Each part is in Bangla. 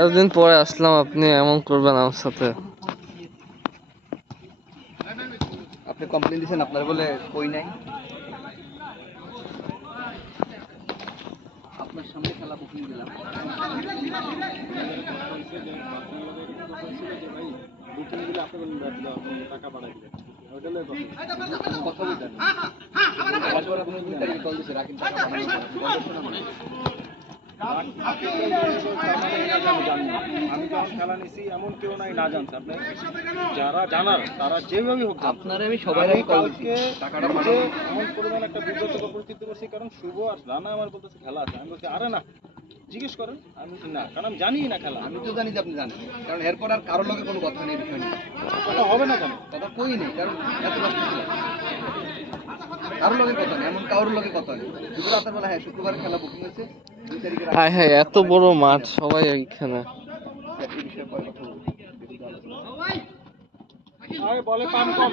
এতদিন পরে আসলাম, আপনি এমন করবেন আমার সাথে? আপনি কমপ্লেন দিয়েছেন আপনার বলে কই নাই, আপনার সামনে খেলা বুকিং দিলাম। টাকা বাড়াই দিলেন, কথা বলতেন আপনি 2 তারিখে কল দিয়েছে রাখেন টাকা আমি যখন খেলা নিছি এমন কেউ নাই না জানছে। আপনি যারা জানার তারা যেভাবে হোক আপনারা, আমি সবাই কালকে টাকাটা এমন পরিমাণ একটা বিব্রতকর পরিস্থিতি করছি, কারণ শুভ আর রানা আমার বলতেছে খেলা আছে। আমি বলছি আরে না, জিজ্ঞেস করেন। আমি বলছি না, কারণ আমি জানি না খেলা। আমি তো জানি যে আপনি জানেন, কারণ এরপর আর কারোর লগে কোনো কথা নেই, বিষয় নেই, কথা হবে না কেন, কথা কই নেই, কারণ এত ব্যস্ত ছিল কারোর লগে কথা নেই, এমন কারোর লগে কথা নেই। শুধু রাতের বেলা, হ্যাঁ শুক্রবার খেলা বুকিং হয়েছে 2 তারিখে। হায় হায়, এত বড় মাঠ, সবাই এইখানে। বলে পান কম।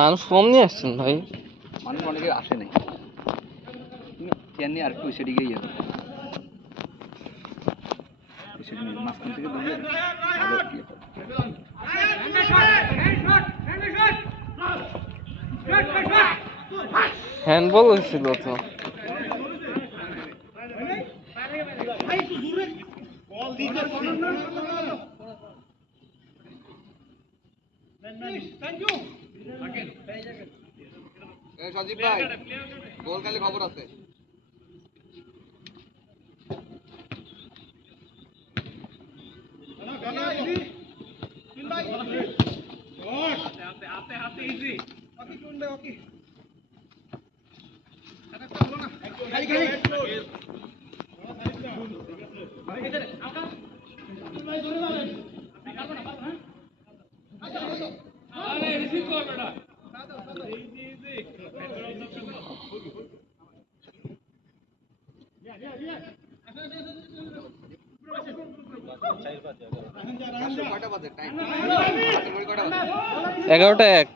মানুষ কম নিয়ে আসছেন ভাই? মানুষ অনেকে আসে নাই, চেয়ার নিয়ে আর একটু সেদিকে ইয়ে মাঝখান থেকে ধরলে ভালো হ্যান্ডবল হয়েছিল তো। সজীব ভাই, গোল খালি খবর আছে। কয়টা বাজে টাইম? 11টা 1।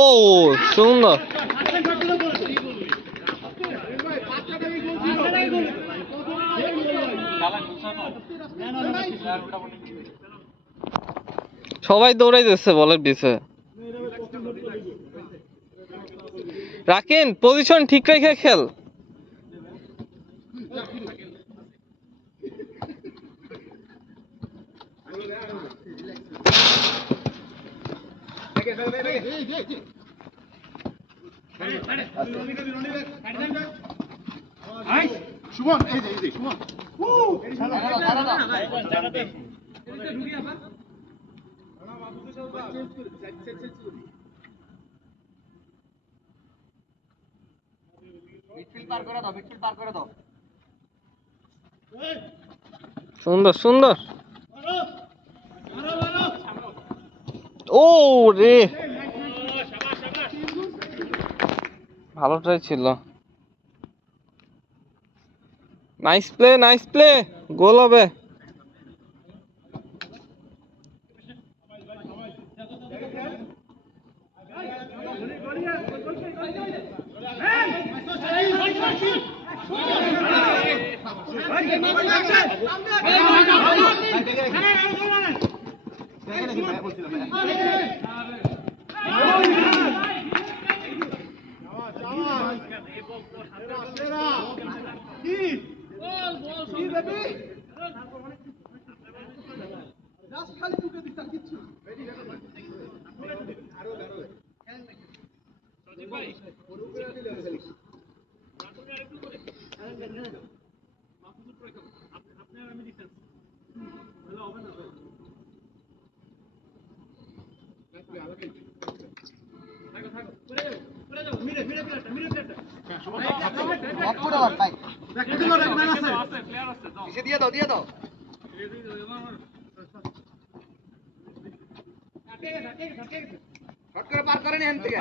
ও সুন্দর। সবাই দৌড়াইতেছে বলের পিছে। রাখেন পজিশন ঠিক রেখে খেল। সুমন, এই যে সুমন, সুন্দর সুন্দর। ও রে, ভালো ট্রাই ছিল। নাইস প্লে, নাইস প্লে, গোল হবে। দিয়ে দাও শর্ট করে পার করেন এখান থেকে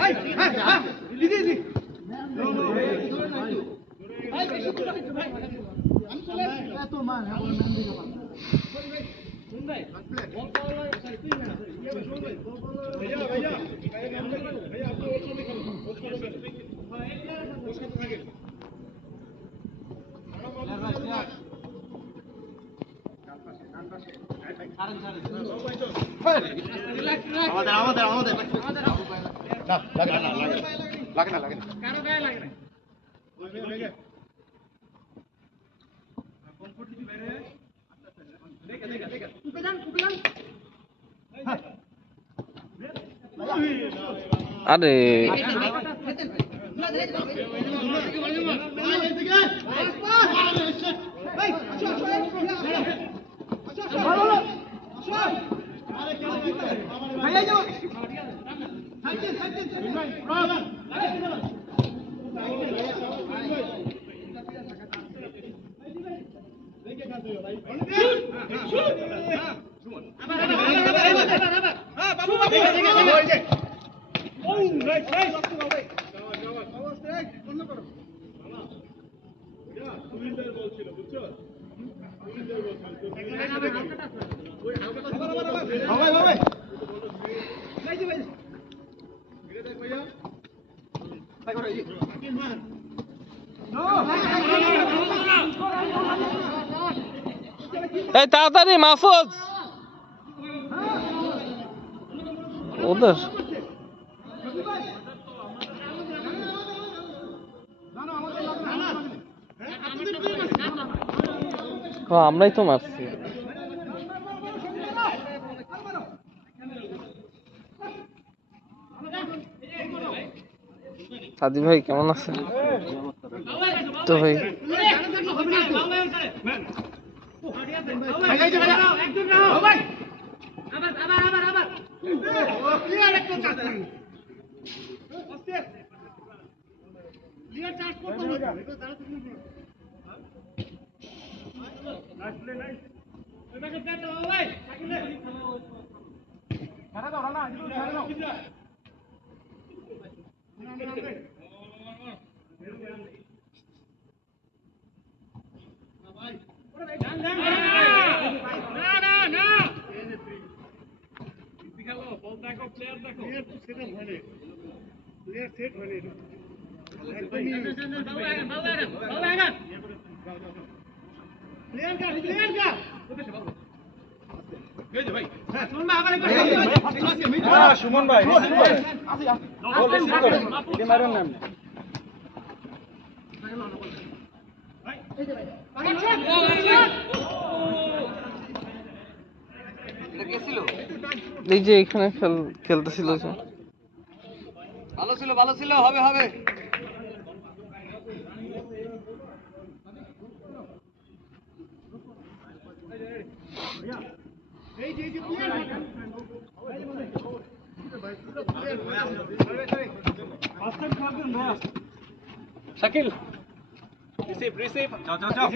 আরে এই তাড়াতাড়ি মাহফুজ ওদের আমরাই তো মারছি সাদি ভাই কেমন আছেন তো ভাই সুমন ভাই মারেন না এই যে এখানে খেলতেছিল যে ভালো ছিল হবে হবে শাকিল রিসিভ যাও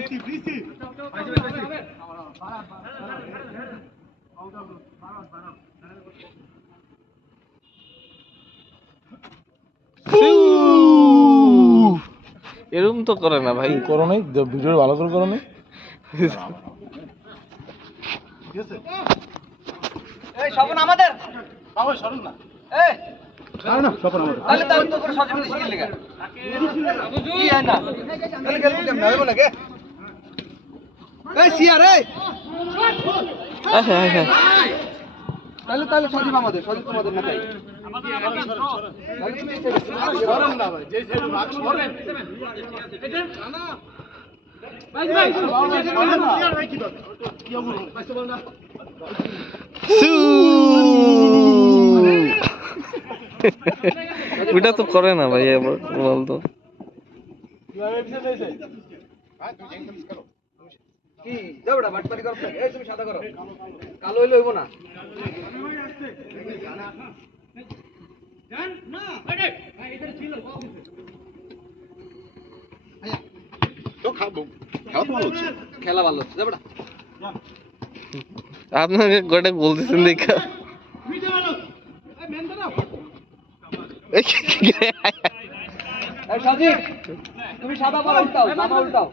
এরকম তো করে না ভাই করো নাই ভিডিও ভালো করে করো নাই এই স্বপন আমাদের বাবা সরুন না তাহলে তো করে সাজে বলে শিখে লেগা কি হয় না তাহলে গেল কেমন হবে না কে এই সিয়া রে আচ্ছা আচ্ছা তাহলে তাহলে সজীব আমাদের সজীব তোমাদের না তাই সরেন না ভাই যেই সাইড ভাগ সরেন ওটা তো করে না ভাই এবার বলতো কি যাবড়া বাটপারি করছ এই তুমি সাদা করো কালো হইলো হইবো না খেলা ভালো হচ্ছে যাবড়া আপনাকে গোটা গোল দিচ্ছেন দেখা এই সাজিদ তুমি সাদা বল উল্টাও জামা উল্টাও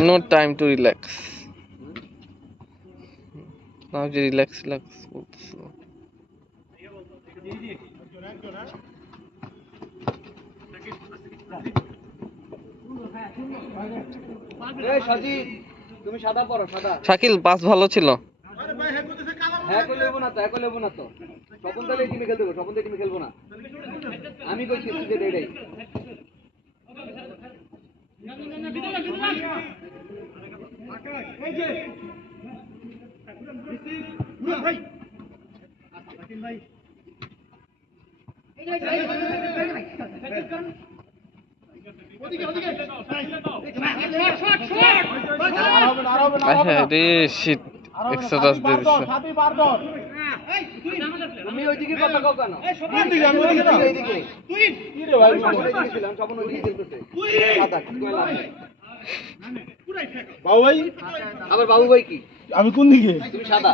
No time to relax. Now যে relax বলতেছে। এই সাজিদ তুমি সাদা পরো সাদা শাকিল পাস ভালো ছিল। হ্যাঁ কই লেবো না তো হ্যাঁ কই লেবো না তো স্বপন তাহলে টিমে খেলতে হবে স্বপন টিমে খেলবো না আমি কইছি তুই যে এটাই আচ্ছা রে শিট এক্সট্রা টাচ দিয়ে দিছে। তুমি ওইদিকে কথা কও কেন এইদিকে কি রে ভাই ওইদিকে ছিলাম স্বপন ওইদিকে খেলতেছে সাদা কি কইলা বাবু ভাই আবার বাবু ভাই কি আমি কোন দিকে তুমি সাদা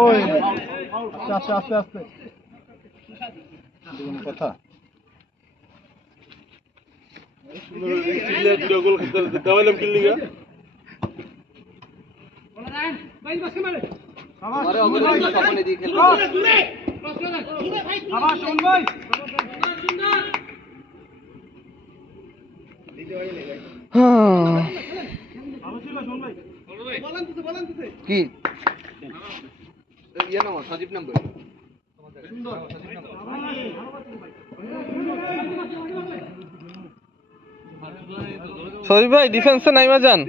ওই আস্তে আস্তে আস্তে কথা ভিডিও কল করতে দেওয়ালাম কি লিগা আমারে অবশ্যই স্বপন এদিকে খেলবো কি ইয়ে নাম সজীব নাম্বার সজীব ভাই ডিফেন্সে নাইমা যান।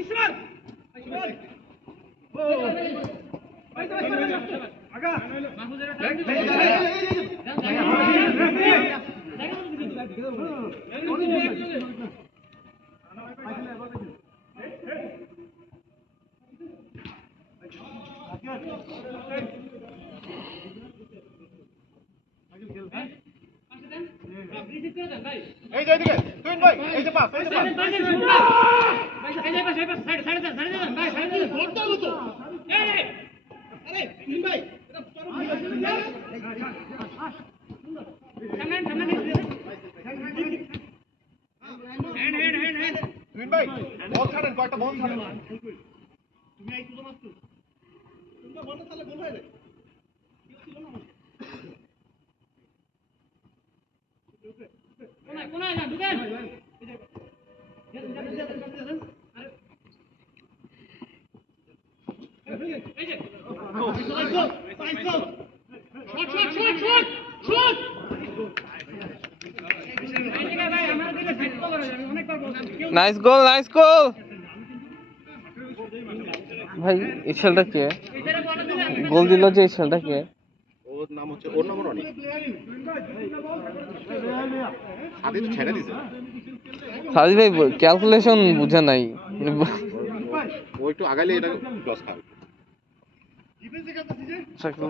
এই যে এদিকে তুই ভাই এই যে পাস তুই ভাই বল ছাড়েন কয়টা বল ছাড়েন তুমি এই তো মারছো তোমরা বলতে তাহলে গোল হয়ে যায় কোনা না ঢুকেন নাইস গোল ভাই এই ছেলেটা কে গোল দিল যে এই ছেলেটা কে ওর নাম হচ্ছে ওর নাম রনি আদি তো ছেড়ে দিছে সাজি ভাই ক্যালকুলেশন বুঝে নাই ও একটু আগাইলে এটা ক্রস খাবে। শাকিল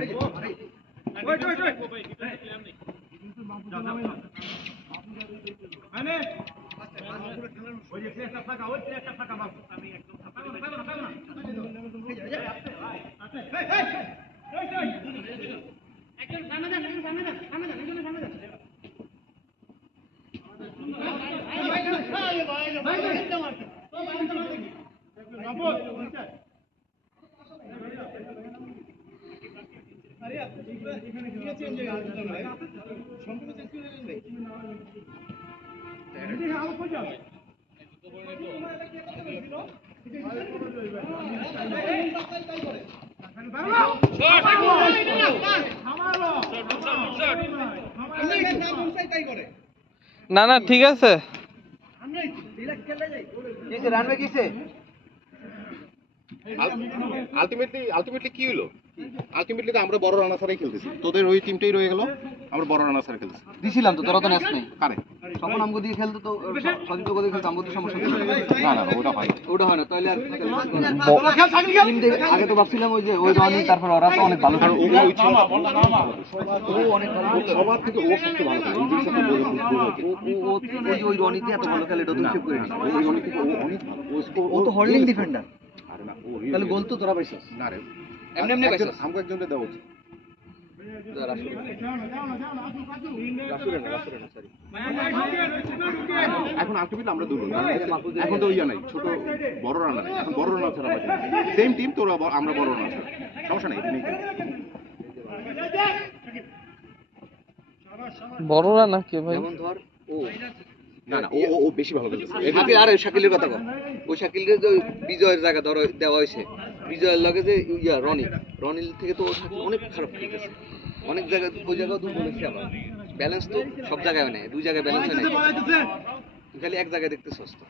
না না ঠিক আছে কিসে রানবে কিসে আলটিমেটলি কি হলো? আলটিমেটলি তো আমরা বড় রানার ছাড়াই খেলতেছি, তোদের ওই টিমটাই রয়ে গেল, আমরা বড় রানার ছাড়া খেলতেছি। দিছিলাম তো, তোরা তো নেস নাই। কারে? তখন আমগো দিয়ে খেলতো তো, সজিত করে খেলতো, আমগো তো সমস্যা ছিল না না ওটা হয় না। ওটা হয় না, তাহলে আর টিম দেখে আগে তো ভাবছিলাম ওই যে ওই রনি, তারপর ওরা তো অনেক ভালো খেলে। ও অনেক ভালো, সবার থেকে ও সবচেয়ে ভালো খেলে, এই জিনিসটা তো ওই যে ওই রনিতে এত ভালো খেলে, এটা তো হিসেব করে নি। ওই অনেক থেকে ও অনেক ভালো, ও তো হোল্ডিং ডিফেন্ডার। আরে না ও তাহলে গোল তো তোরা পাইছিস না রে, এমনি এমনি পাইছিস। আমাকে একজনকে দেওয়া উচিত। এখন আলটিমেটলি আমরা দুটো, এখন তো ইয়া নাই, ছোট বড় রানার নাই, এখন বড় রানার ছাড়া সেম টিম, তোরা আমরা বড় রানার ছাড়া, সমস্যা নেই, এমনি খেলো। বড়রা না কে ভাই যেমন ধর ও না না ও ও ও বেশি ভালো খেলতেছে। শাকিল, আর ওই শাকিলের কথা কর। ওই শাকিলের যে বিজয়ের জায়গা ধর দেওয়া হয়েছে, বিজয়ের লগে যে ইয়া রনিল থেকে তো ও শাকিল অনেক খারাপ খেলতেছে, অনেক জায়গায় ওই জায়গায় দুই বলেছে। আবার ব্যালেন্স তো সব জায়গায় হয় না, দুই জায়গায় ব্যালেন্স হয় না, তুই খালি এক জায়গায় দেখতে সস্তা।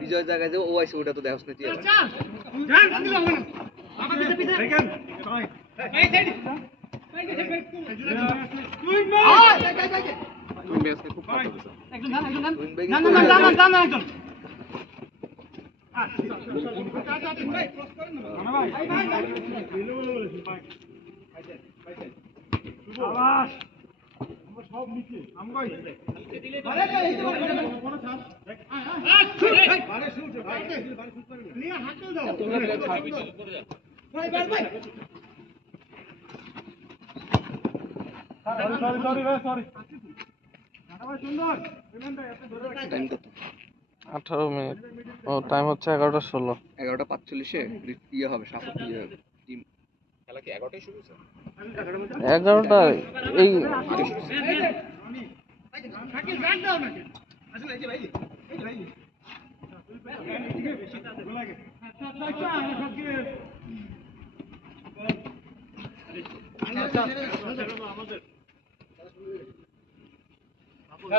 বিজয়ের জায়গায় যে ও আছে ওটা তো দেখাস না তুই। তুমি ম্যাচটা খুব ভালো খেলতেছো। টাইম কত? 18 মিনিট। ও টাইম হচ্ছে 11:16। 11:45-এ ইয়ে হবে, সাপোর্ট ইয়ে হবে টিম। খেলা কি 11টায় শুরু হয়েছে? 11টা এই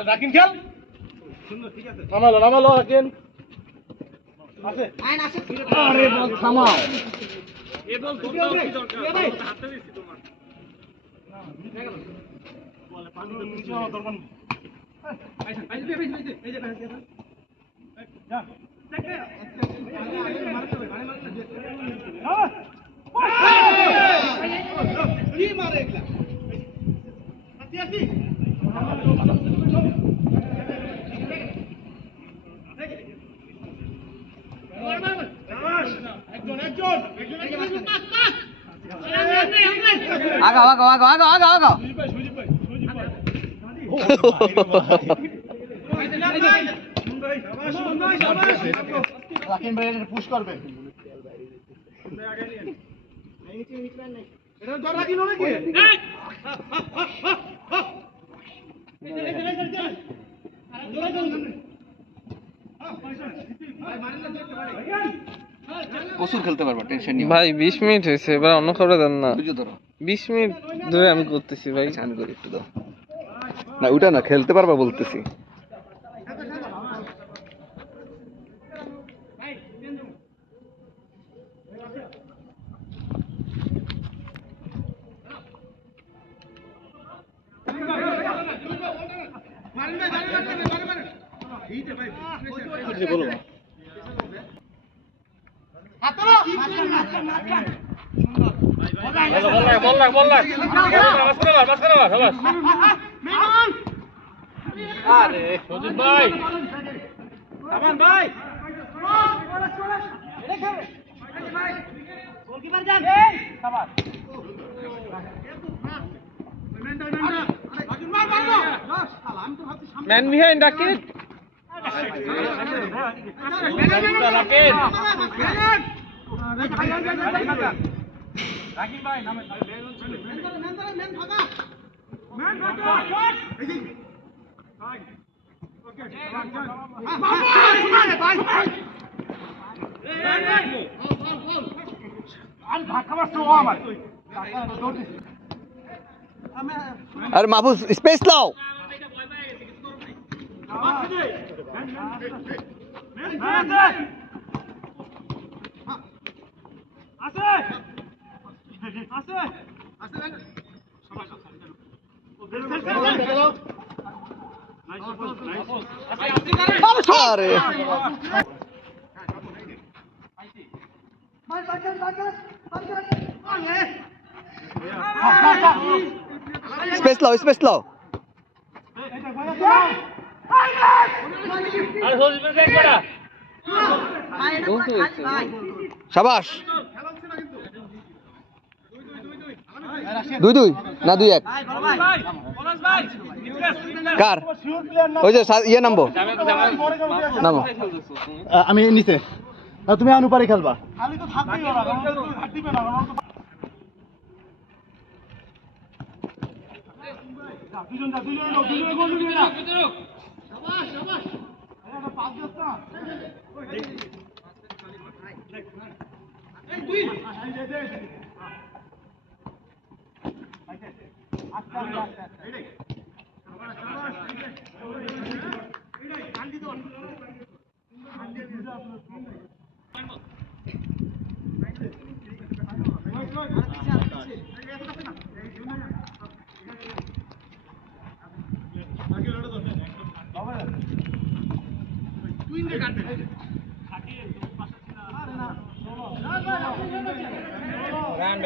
রাকিন খেল, নামালো রাকিন। আরে বল থামাও। আগাও আগাও আগাও আগাও আগাও আগাও। রাকিন ভাই এটা পুশ করবে। এটা ধর রাকিন নাকি? প্রচুর খেলতে পারবা, টেনশন নিও ভাই 20 মিনিট হয়েছে, এবার অন্য কাউরে দেন না। বুঝো ধরো। 20 মিনিট ধরে আমি করতেছি ভাই। আচ্ছা, আমি করি একটু দাও। না ওটা না, খেলতে পারবা বলতেছি। বলো ম্যান বিহাইন্ড রাকিব আরে মাহফুজ স্পেস নাও আরে স্পেস লাও স্পেস লাও শাবাশ 2-2 না 2-1 কার ওই যে ইয়ে নামবো নামো আমি নিচে তুমি অনুপারে খেলবা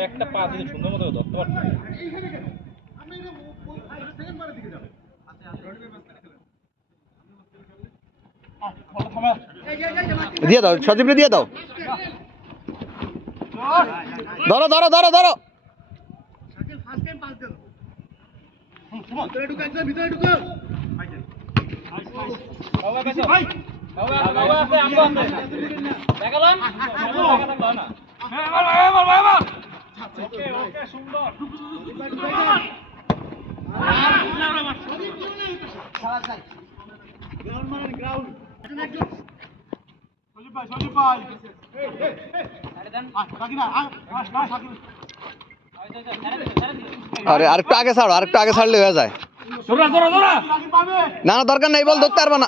একটা পা যদি সুন্দর মতো ধরতে পারতো দিয়ে দাও সজীবরে দিয়ে দাও ধরো ধরো ধরো ধরো আরে আরেকটু আগে ছাড়ো আরেকটু আগে ছাড়লে হয়ে যায় না না দরকার নাই বল ধরতে পারবা না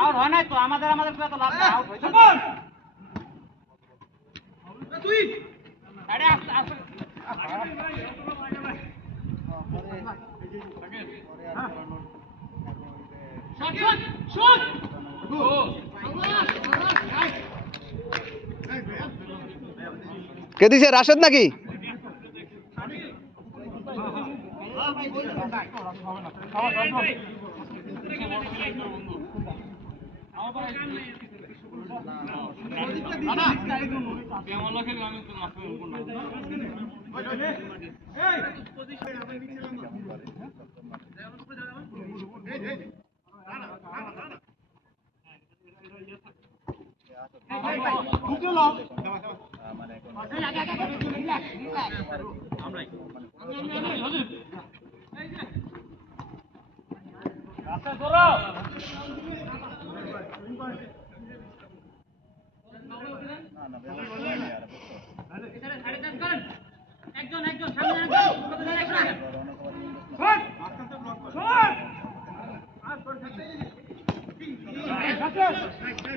আউট হয় নাই তো আমাদের তো লাভ নাই আউট হইছে তুই আরে আস্তে শট কে দিছে রাশেদ নাকি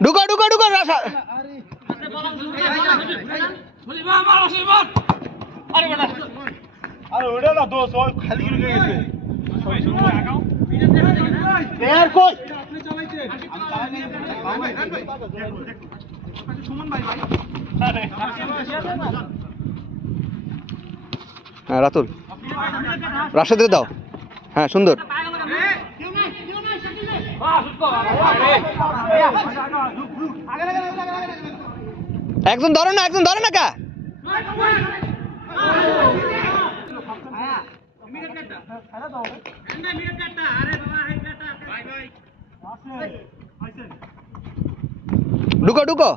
ঢুকো ঢুকো ঢুকো রাশেদ আরে ওটা না দোষ ওই খালি গিয়ে গেছে এর কই হ্যাঁ রাতুল, রাশেদের দাও। হ্যাঁ সুন্দর। একজন ধরো না, একজন ধরো না কা। ঢুকো ঢুকো।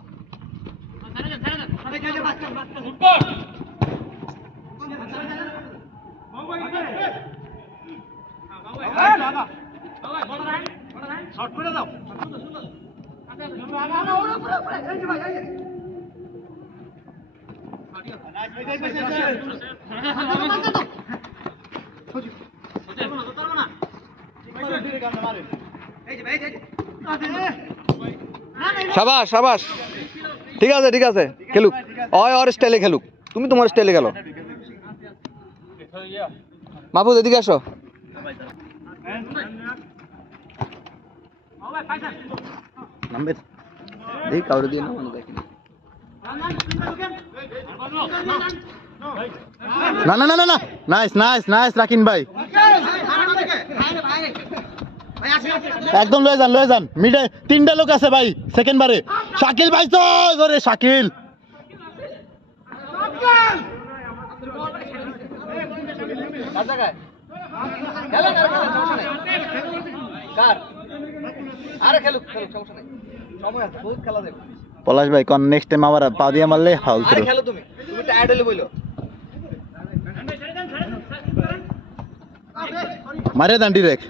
সাবাস সাবাস, ঠিক আছে ঠিক আছে, খেলুক ওই ওর স্টাইলে খেলুক, তুমি তোমার স্টাইলে খেলো। মাহফুজ এদিকে আসো। নামবে এই কাউরে দিয়ে নামানো দেখি না না না না না, নাইস নাইস নাইস রাকিন ভাই, একদম লয়ে যান মিডে 3টা লোক আছে ভাই। সেকেন্ড বারে শাকিল ভাই তো করে শাকিল, পলাশ ভাই কোন নেক্সট টাইম আবার পা দিয়ে মারলে ফাউল করো। খেলো তুমি, তুমি টায়ার্ড হলে বইলো। মারে দেন ডিরেক্ট,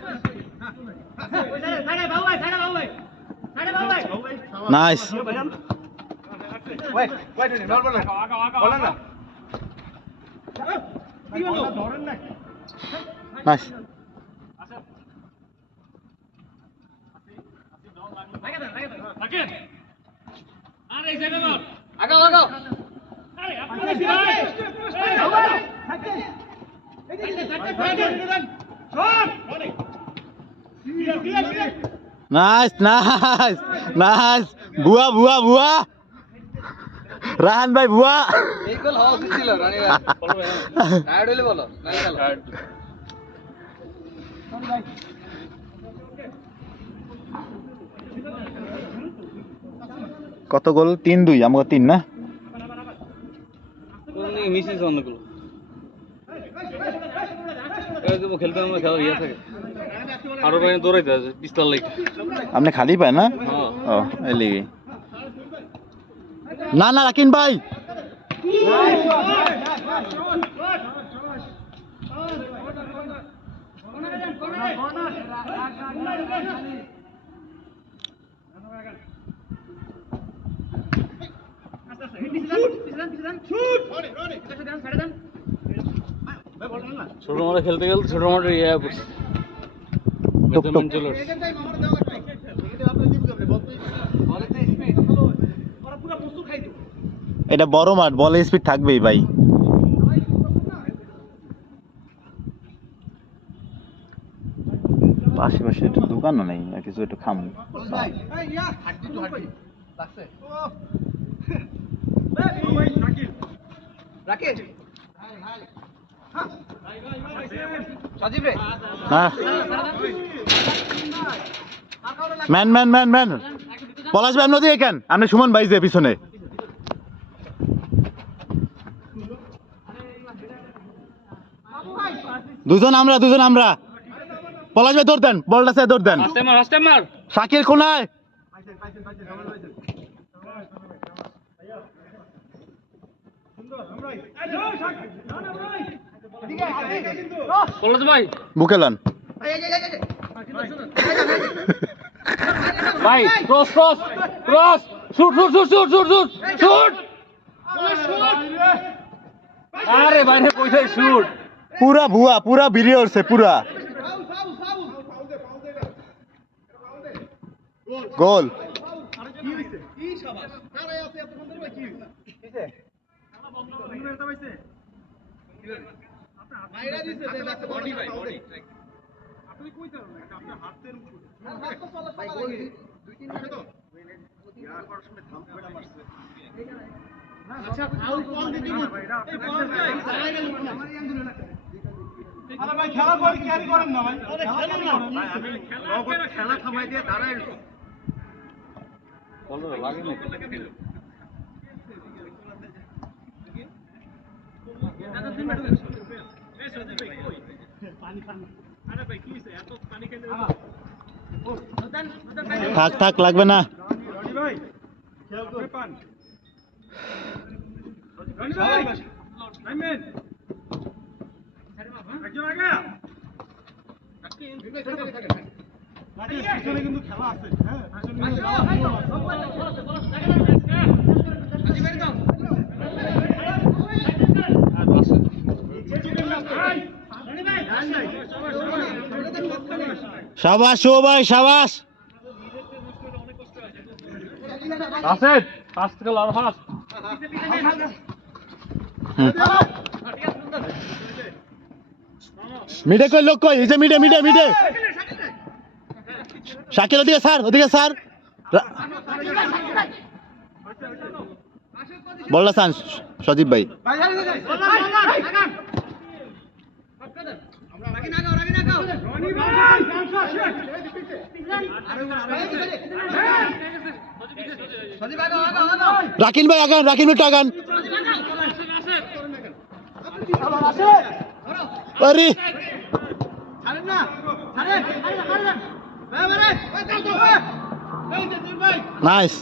নাইস নাইস। আগাও আগাও। নাইস নাইস নাইস, বুয়া বুয়া বুয়া, রাহান ভাই বুয়া। এই গোল হওয়া উচিত ছিল রানী ভাই। টায়ার্ড হলে বলো, নাহলে খেলো। কত গোল? 3-2, আমাকে 3 না। মিসেস অনেকগুলো খেলতে আমরা খেলা ইয়ে থাকে আরো বাইরে দৌড়াইতে আছে পিস্তল লাগে। আপনি খালি পায় না? হ্যাঁ। ও এই লিগে। না না রাকিন ভাই, ছোট মাঠে খেলতে গেলে ছোট মাঠে ইয়ে পড়ছে মেজারমেন্ট চলে আসছে। এটা বড় মাঠ, বলে স্পিড থাকবেই ভাই। আশেপাশে একটু দোকানও নেই, আর কিছু একটু খাম। রাকেশ সজীব রে, হ্যাঁ ম্যান ম্যান ম্যান ম্যান, পলাশ ভাই নদী এখান, আপনি সুমন ভাই যে পিছনে। দুজন আমরা। পলাশ ভাই দৌড় দেন, বলটা সে দৌড় দেন। শাকির কোনায়, বুকেলান ভাই cross cross cross, shoot shoot shoot shoot shoot shoot shoot, আরে বাইরে কইছে শুট। পুরা ভুয়া, পুরা ভিড়ে উঠছে পুরা। গোল। আপনি কইতে পারবেন এটা আপনার হাতের উপরে। হাত তো চলা ভাই গোল 2-3 আছে তো। ইয়া করার সময় থাম্পটা মারছে। আরে ভাই খেলা করে ক্যারি করেন না ভাই খেলা থামাই দিয়ে দাঁড়ায় বলটা লাগে না থাক থাক লাগবে না ভাই খেয়াল করে পান ভাই আইমেন একজন আগে পিছনে কিন্তু খেলা আছে হ্যাঁ সাবাস ও ভাই সাবাস রাশেদ ফাস্ট খেল আর ফাস্ট মিডে কই লোক কই এই যে মিডে মিডে মিডে শাকিল ওদিকে স্যার বললা সান সজীব ভাই রাকিন ভাই আগান রাকিন ভাই আগান আরে নাইস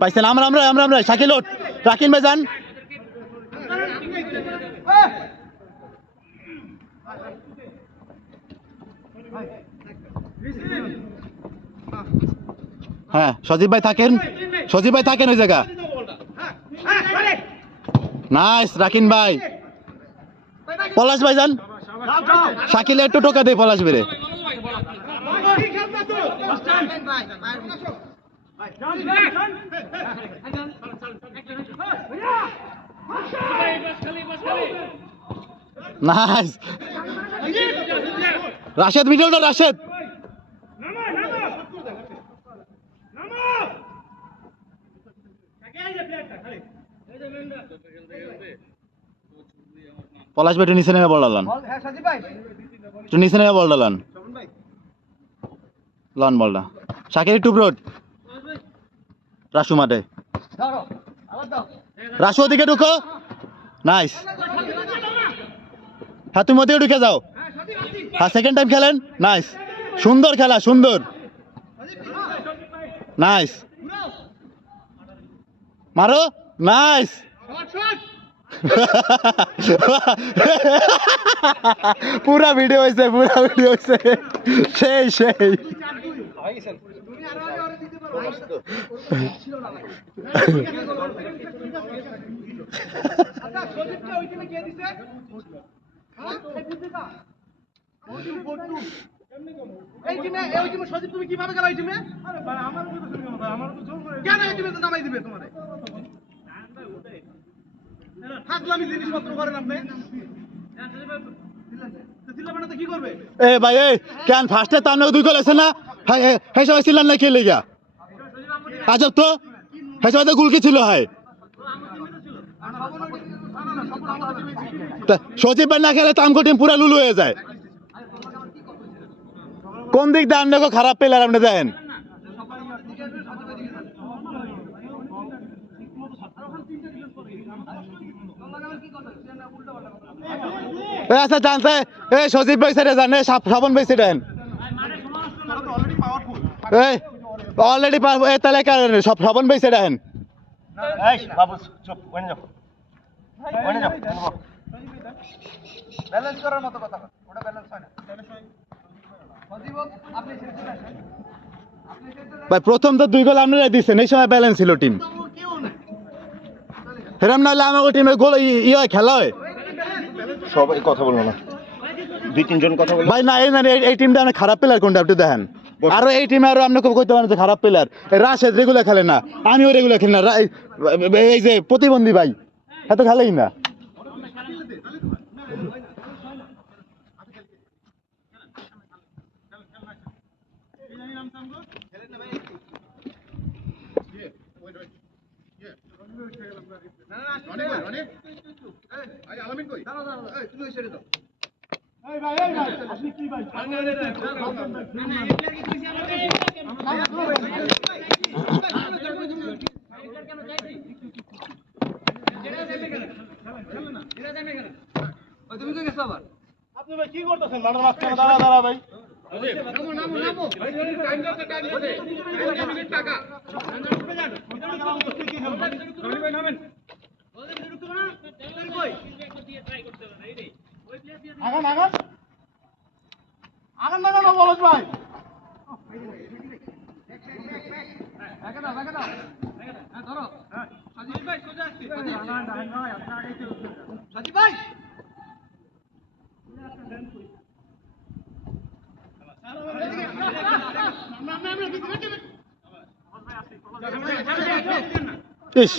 পাইছেন আমরা শাকিল ওঠ রাকিন ভাই যান হ্যাঁ সজীব ভাই থাকেন ওই জায়গা নাইস রাকিন ভাই পলাশ ভাই যান শাকিল একটু টোকা দে পলাশ বেরে নাইস রাশেদ মিডলটা রাশেদ পলাশ ভাই একটু নিচে নেমে বল ডালান একটু নিচে নেমে বল ডালান লন বলটা শাকির একটু ব্রোড রাসু মাঠে রাসু ওদিকে ঢুকো নাইস হ্যাঁ তুমি ওদিকে ঢুকে যাও হ্যাঁ সেকেন্ড টাইম খেলেন নাইস সুন্দর খেলা সুন্দর নাইস মারো নাইস পুরা ভিডিও হয়েছে সেই তুমি কিভাবে গেল এই টিমে কেন এই টিমে নামাই দিবে তোমারে হাজলামি জিনিসপত্র করেন আপনি কি করবে এ ভাই এই কেন ফার্স্টে তার নাকি 2 গোল আছে না হ্যাঁ সবাই ছিলেন না খেলে গা আজব তো হ্যাঁ সবাই তো গোল কি ছিল হয় সচিব ভাই না খেলে তামকো টিম পুরা লুলু হয়ে যায় কোন দিক দিয়ে আপনাকে খারাপ প্লেয়ার আপনি দেন আচ্ছা জানছে এই সজীব ভাই সেটা জানে শ্রাবণ ভাই সেটা এই অলরেডি তাহলে কারণে সব শ্রাবণ ভাই সেটা হেন ব্যালেন্স করার মতো কথা ওটা ব্যালেন্স হয় না ভাই প্রথম তো 2 গোল আপনারা দিচ্ছেন এই সময় ব্যালেন্স ছিল টিম হেরাম নাহলে আমাকে টিমে গোল খেলা হয় সবাই কথা বলবো না 2-3 জন কথা বলবো ভাই না এই টিমটা অনেক খারাপ প্লেয়ার কোনটা আপনি দেখেন আরো এই টিমে আরো আপনাকে কইতে পারেন যে খারাপ প্লেয়ার রাশেদ রেগুলার খেলে না আমিও রেগুলার খেলি না এই যে প্রতিবন্ধী ভাই এত খেলেই না আলামিন কই তুমি ওই ছেড়ে দাও তুমি কই গেছো আবার আপনি ভাই কি করতেছেন মাঠের মাঝখানে দাঁড়া দাঁড়া ভাই আগান আগান আগান না কেন বলছ ভাই ধরো সাজিদ ভাই সোজা আসছি সাজিদ ভাই ইস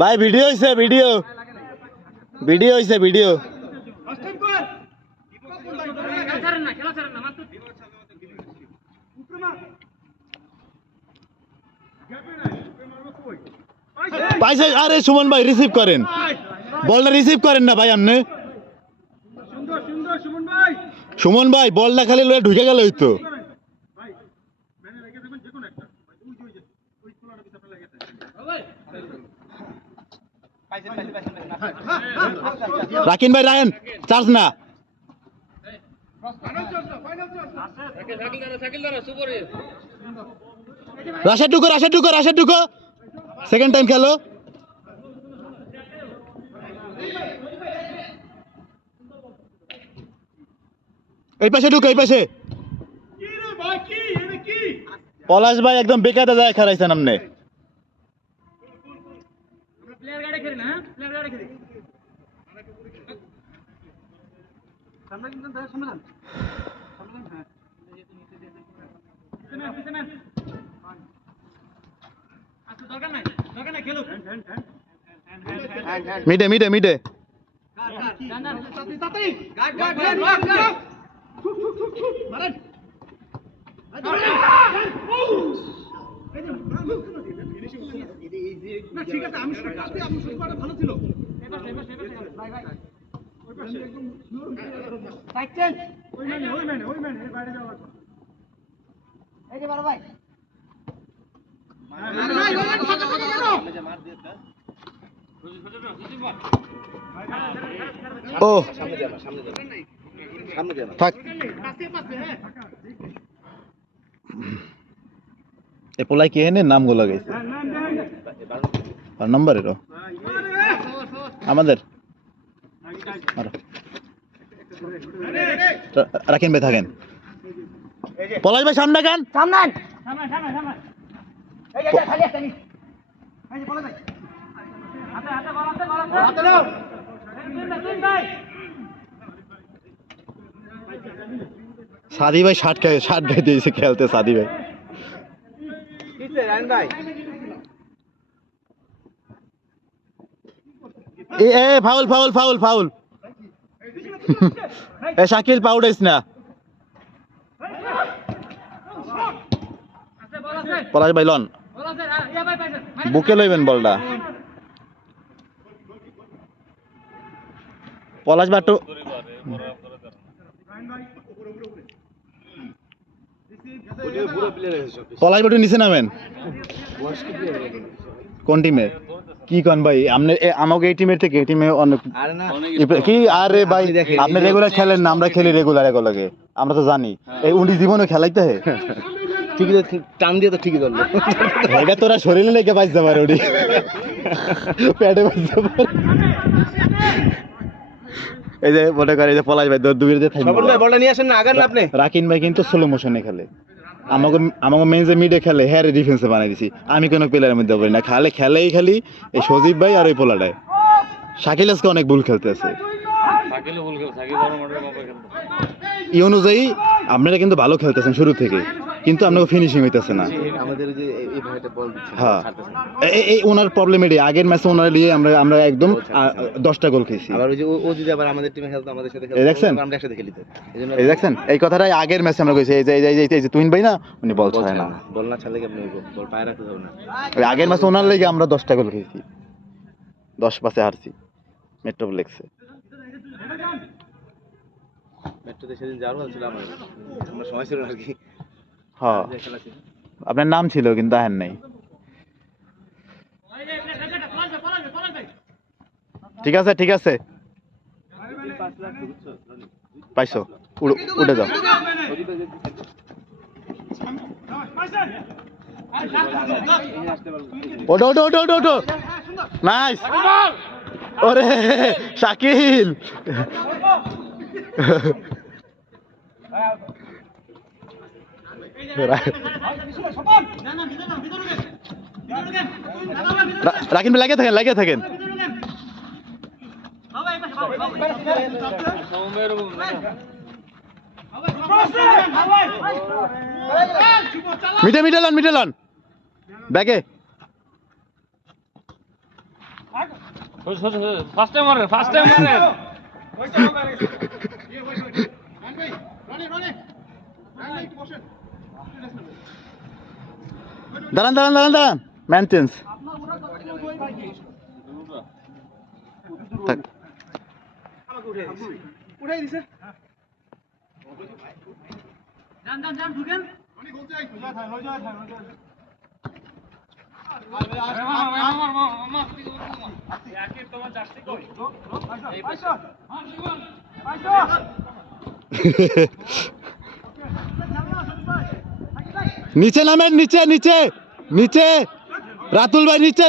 ভাই ভিডিও হইছে ভিডিও ভিডিও হইছে ভিডিও পাইছে আরে সুমন ভাই রিসিভ করেন বলটা রিসিভ করেন না ভাই আপনি সুমন ভাই বলটা খালি লয়ে ঢুকে গেল হইতো রাকিন ভাই রায়ন চার্জ না রাশেদ ঢুকো সেকেন্ড টাইম খেলো এই পাশে ঢুকো এই পাশে পলাশ ভাই একদম বেকায়দা জায়গায় খারাইছেন আপনি মিডে মিডে মিডে ঠিক আছে আমি ভালো ছিল ও থাক এ পোলাই কে এনে নাম গুলো গেছে আর নাম্বার এরো আমাদের রাখেন ভাই থাকেন পলাশ ভাই সামনে গান সাদি ভাই ষাট গায়ে দিয়েছে খেলতে সাদি ভাই এ ফাউল ফাউল ফাউল ফাউল এ শাকিল পাউডাইস না পলাশ ভাই লন বুকে লইবেন বলটা পলাশ বাটু পলাশ বাটু নিচে নামেন কোন টিমের কি কন ভাই আপনি আমাকে এই টিমের থেকে এই টিমে অনেক কি আরে ভাই আপনি রেগুলার খেলেন না আমরা খেলি রেগুলার একলগে আমরা তো জানি এই উনি জীবনে খেলাইতে হয় ঠিকই টান দিয়ে তো ঠিকই ধরলো এটা তোরা শরীরে লেগে বাঁচতে পারে ওটি পেটে বাঁচতে পারে এই যে মনে করে এই যে পলাশ ভাই দুইয়ের বলটা নিয়ে আসেন না আগান না আপনি রাকিন ভাই কিন্তু স্লো মোশনে খেলে আমাকে মেন যে মিডে খেলে হ্যাঁ ডিফেন্সে বানাই দিছি আমি কোনো প্লেয়ারের মধ্যে পারি না খেলেই খালি এই সজীব ভাই আর ওই পোলাটায় শাকিল আজকে অনেক ভুল খেলতে আছে এই অনুযায়ী আপনারা কিন্তু ভালো খেলতেছেন শুরু থেকে কিন্তু আপনাকে ফিনিশিং হইতেছে না। আমাদের যে এই ভাইটা বল দিচ্ছে হ্যাঁ এই ওনার প্রবলেম এটাই, আগের ম্যাচে ওনার নিয়ে আমরা একদম 10টা গোল খেয়েছি। আবার ওই যে ও যদি আবার আমাদের টিমে খেলতো, আমাদের সাথে এই দেখছেন? খেলতো, আমরা একসাথে খেলিত। এইজন্য এই দেখছেন এই কথাটাই আগের ম্যাচে আমরা কইছি, এই যে তুইন ভাই না উনি বল ছয় না, বল না ছাড়লে কেমন হইব, বল পায়ে রাখতে হবে না। ওই আগের ম্যাচে ওনার লেগে আমরা 10টা গোল খেয়েছি, 10 পাসে হারছি মেট্রোপ্লেক্সে। মেট্রোতে সেদিন যাওয়ার কথা ছিল আমার, আমরা সময় ছিল না আর কি। হ্যাঁ যে খেলা ছিল আপনার নাম ছিল কিন্তু আহেন নাই। ঠিক আছে ঠিক আছে, পাইছো, উঠে যাও। ওঠো ওঠো ওঠো ওঠো ওঠো, নাইস। ওরে শাকিল, রাকিন ভাই লাগিয়ে থাকেন। মিটে লন ব্যাগে। ফার্স্ট টাইম মারেন। দাঁড়ান ম্যান চেঞ্জ। উঠাই দিছে ঢুকেন। নিচে নামেন, নিচে রাতুল ভাই নিচে,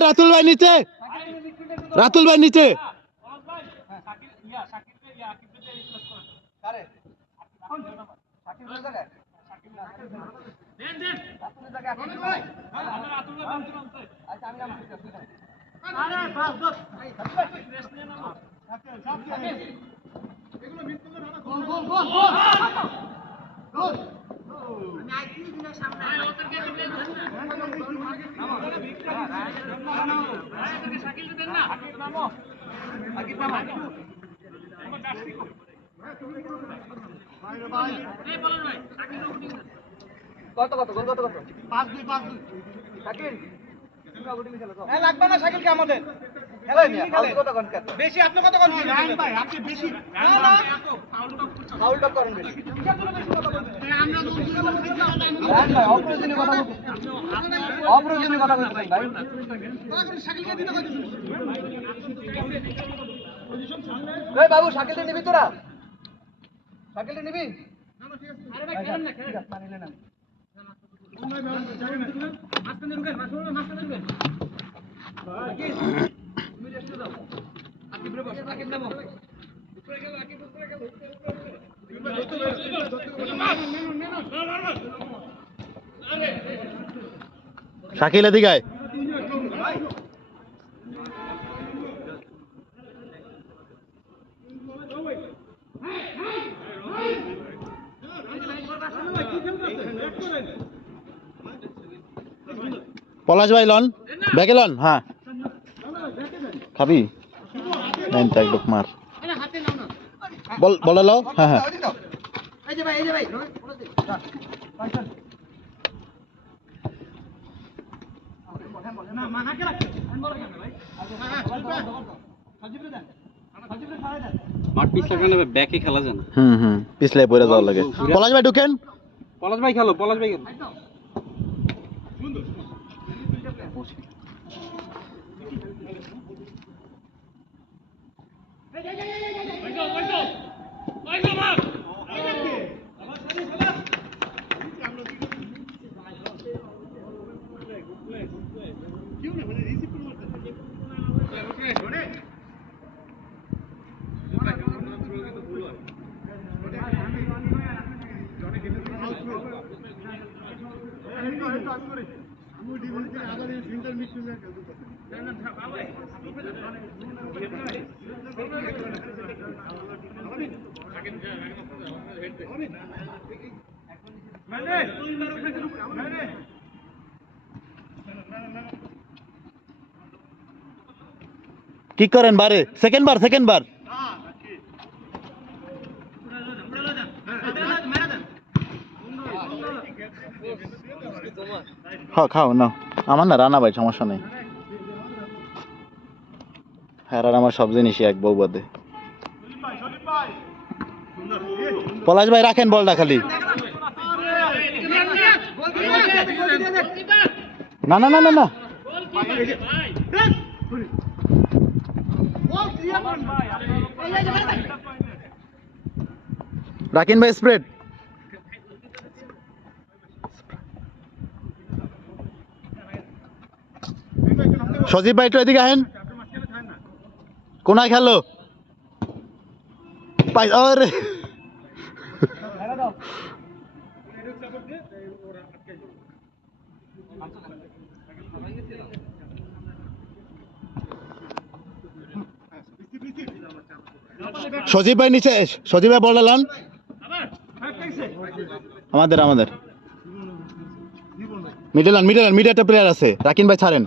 লাগবে না শাকিলকে আমাদের বেশি। আপনি কত কোন ভাই? আপনি বেশি ফাউল টপ করেন বেশি। আমরা অপ্রয়োজনীয় কথা বলতেছেন ভাই। শাকিলকে দিতে কইতেছেন। এই বাবু শাকিলকে নিবি তোরা? শাকিলকে নিবি? আরে ভাই খেলেন না, খেলেন না, নিলেন না। মাঝখানে ঢুকেন, মাঝখানে ঢুকেন। শাকিল এদিকে আয়। পলাশ ভাই লন, ব্যাগে লন। হ্যাঁ খাবি একদম মার বল লো। হ্যাঁ এই যে ভাই না মানাকে রাখতে ভাই। মাঠ পিছ লাগবে না, ব্যাকে খেলা যায় না। পিছলে পড়ে যাওয়ার লাগে। পলাশ ভাই ঢুকেন। পলাশ ভাই খেলো। কি করেন বারে সেকেন্ড বার খাও না আমার না রান্না ভাই সমস্যা নেই হ্যাঁ আর আমার সব জিনিসই এক বউ বাদে পলাশ ভাই রাখেন বলটা খালি না না না না না রাখেন ভাই স্প্রেড সজীব ভাই একটু এদিকে আহেন কোনায় খেলো আরে সজীব ভাই নিচে সজীব ভাই বল ডালান আমাদের মিডল একটা প্লেয়ার আছে রাকিন ভাই ছাড়েন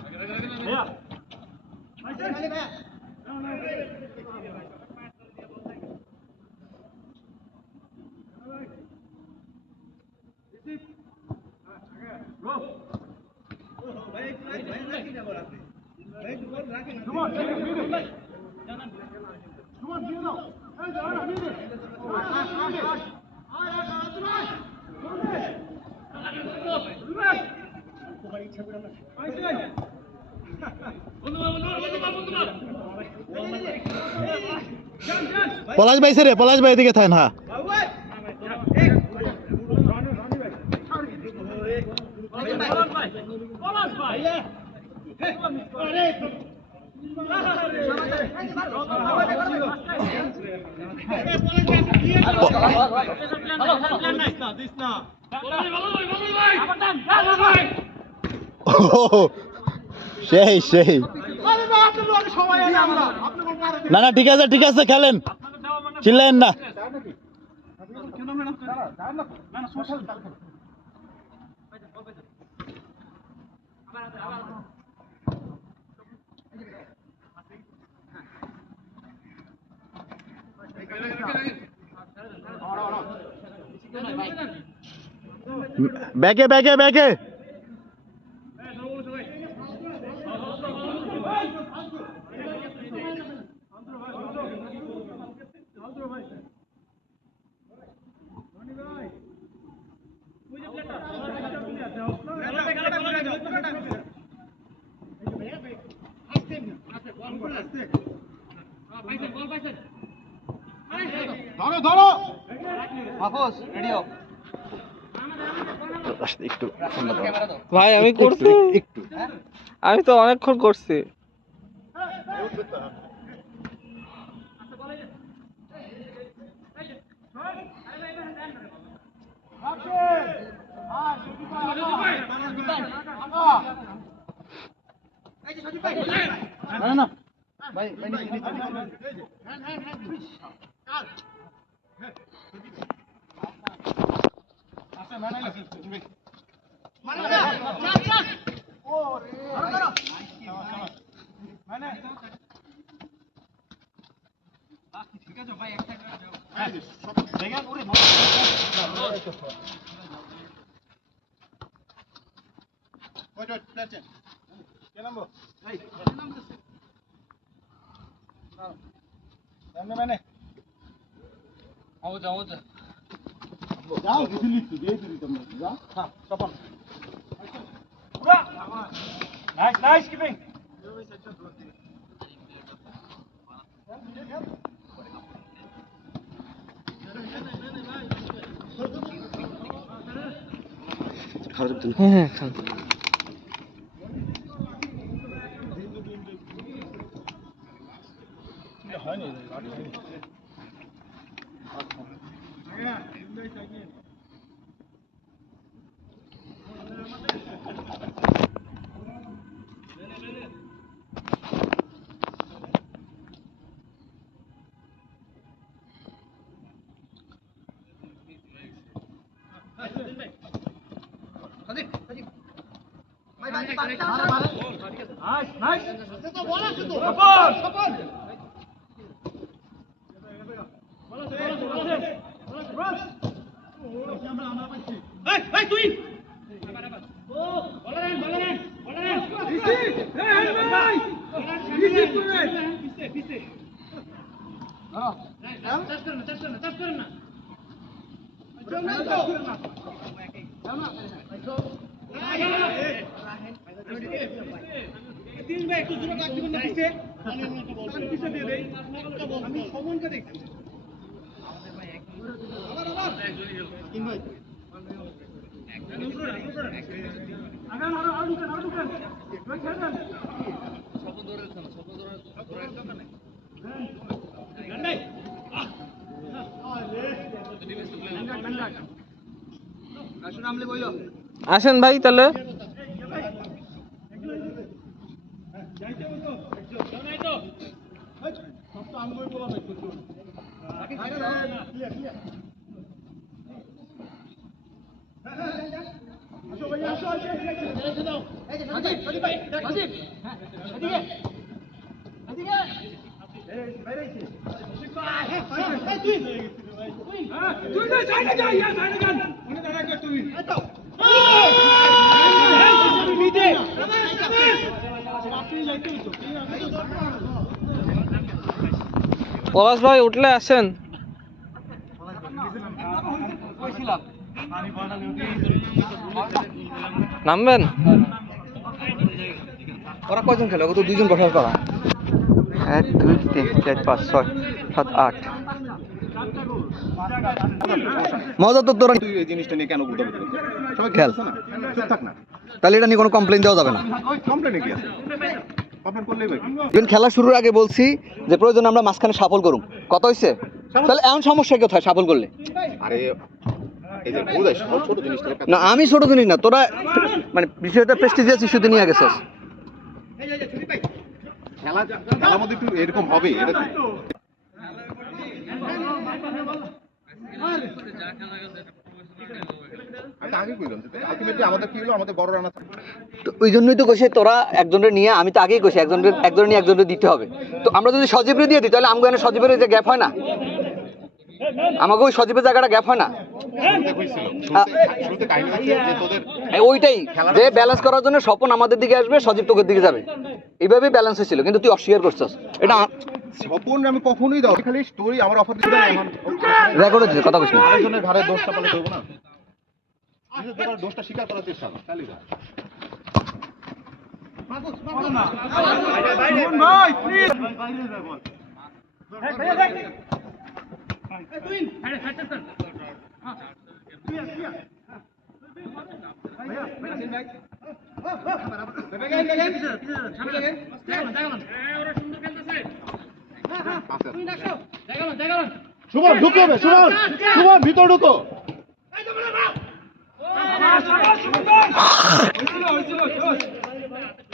পলাশ ভাই এদিকে থাকেন হ্যাঁ সেই না ঠিক আছে খেলেন চিল্লেন না ব্যাকে ধরো মাহফুজ রেডি হও একটু ভাই আমি করছি আমি তো অনেকক্ষণ করছি না Nice keeping. হ্যাঁ খান আসেন ভাই তাহলে। পলাশ ভাই উঠলে আসেন। নামবেন? ওরা কয়জন খেলে? ও তো 2 জন বসার করা। 1 2 3 4 5 6 7 8 মজা তো তোরা তুই এই জিনিসটা নিয়ে কেন বুঝতে পারছিস? সবাই খেল। খেলছে না, চুপ থাক না। তাহলে এটা নিয়ে কোনো কমপ্লেইন দেওয়া যাবে না। কমপ্লেন কি আছে? কমপ্লেন করলেই ভাই ইভেন খেলা শুরুর আগে বলছি যে প্রয়োজন আমরা মাঝখানে সাফল করুম। কত হয়েছে? তাহলে এমন সমস্যা কোথায় সাফল করলে? আরে এই যে বুঝাই ছোট জিনিসটা না আমি ছোট জিনিস না, তোরা মানে বিষয়টা প্রেস্টিজিয়াস ইস্যুতে নিয়ে গেছিস। খেলার মধ্যে একটু এরকম হবে এটা আমি আগে কইলাম যে আলটিমেটলি আমাদের কি হলো, আমাদের বড় রানা তো ওই জন্যই তো কইছে তোরা একজনের নিয়ে, আমি তো আগেই কইছি একজনের নিয়ে একজনের দিতে হবে। তো আমরা যদি সজীবের দিয়ে দিই তাহলে আমগো এনে সজীবের যে গ্যাপ হয় না, আমাকে ওই সজীবের জায়গাটা গ্যাপ হয় না। শুরুতে কাহিনী হচ্ছে যে তোদের ওইটাই যে ব্যালেন্স করার জন্য স্বপন আমাদের দিকে আসবে, সজীব তোকের দিকে যাবে, এইভাবেই ব্যালেন্স হয়েছিল, কিন্তু তুই অস্বীকার করছিস। এটা স্বপন আমি কখনোই দাও খালি স্টোরি আমার অফার দিতে রেকর্ড হচ্ছে, কথা কইস না। আরেকজনের ঘরে দোষটা পালে দেবো না, নিজের তোমার দোষটা স্বীকার করার চেষ্টা কর, তাহলেই হয়। সুমন ঢুকে হবে, সুমন সুমন ভিতর ঢুকো।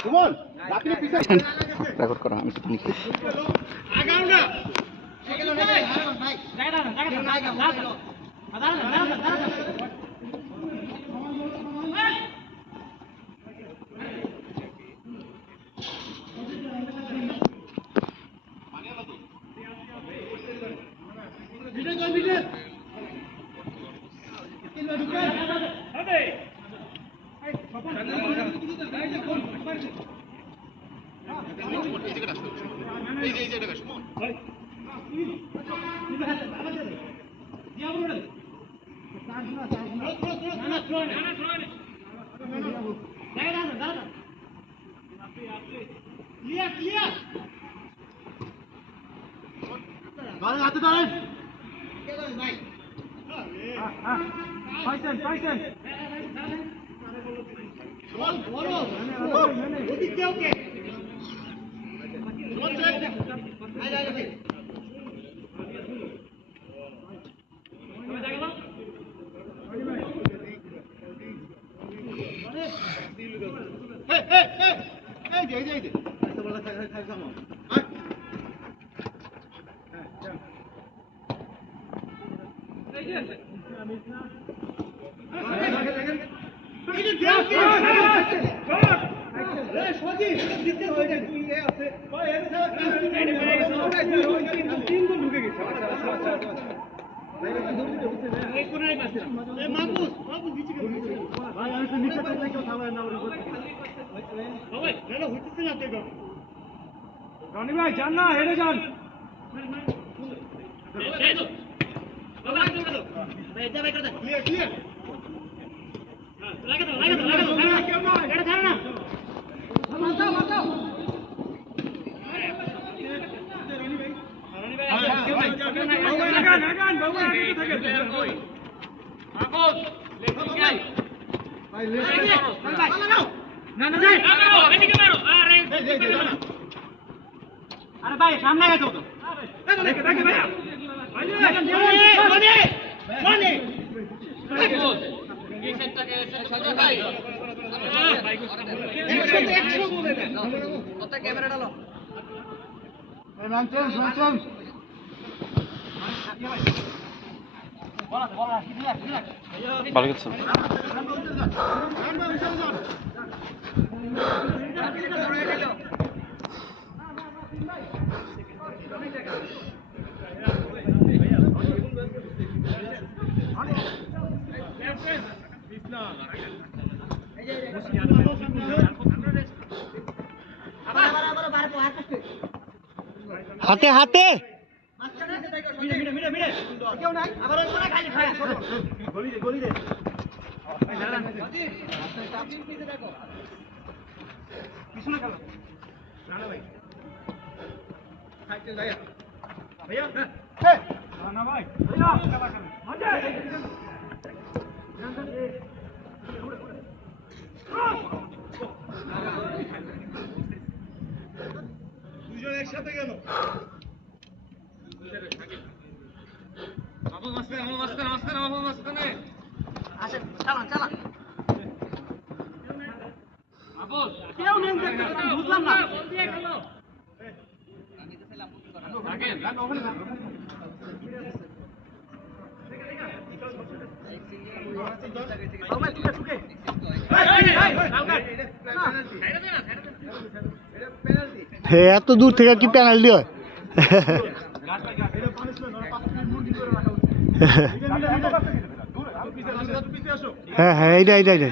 সুমন রাত্রি পিছনে রেকর্ড করা আমি লিখি। এই যে রনি ভাই যান না, হেঁটে যান। আরে ভাই সামনে গেছো তো। ভালো গেছে। হাতে হাতে এত দূর থেকে কি পেনাল্টি হয়? হ্যাঁ হ্যাঁ এইটা এইটা এইটা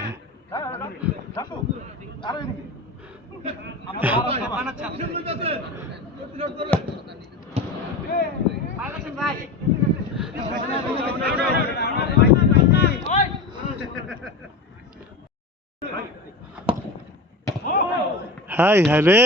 হাই হাই রে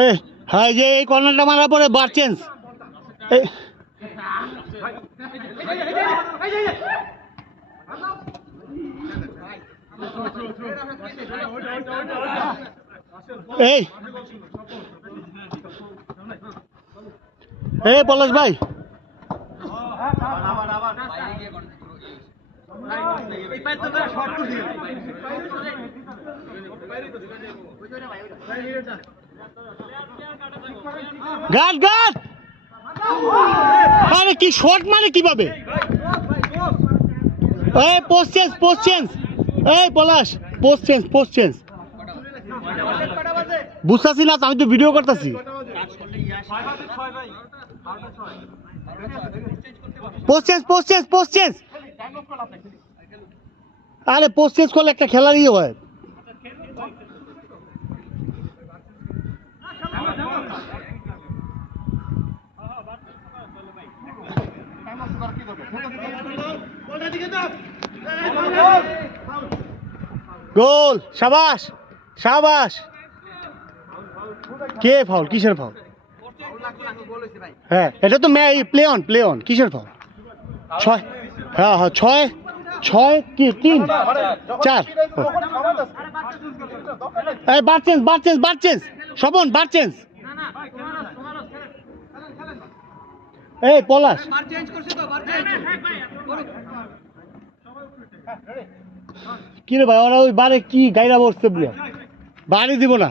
এই হাই যে এই কর্নারটা মারার পরে বার চেঞ্জ। এই এই পলাশ ভাই গার্ড গার্ড আরে কি শট মারে কিভাবে? এই পোস্ট চেঞ্জ পোস্ট চেঞ্জ। এই পলাশ পোস্ট চেঞ্জ পোস্ট চেঞ্জ। বুঝতেছি না আমি তো ভিডিও করতেছি। Post change post change post change. আরে পোস্ট চেঞ্জ করলে একটা খেলারই হয়। গোল শাবাশ শাবাশ। কে ফাউল কিসের ফাউল? হ্যাঁ এটা তো প্লে অন কিসের ফাউল? 6 হ্যাঁ হ্যাঁ 6 6 কি 3 4 এই বার চেঞ্জ শোভন বার চেঞ্জ। এই পলাশ কি রে ভাই ওরা ওই বারে কি গাইরা বসছে বুয়া বাড়ি দিব না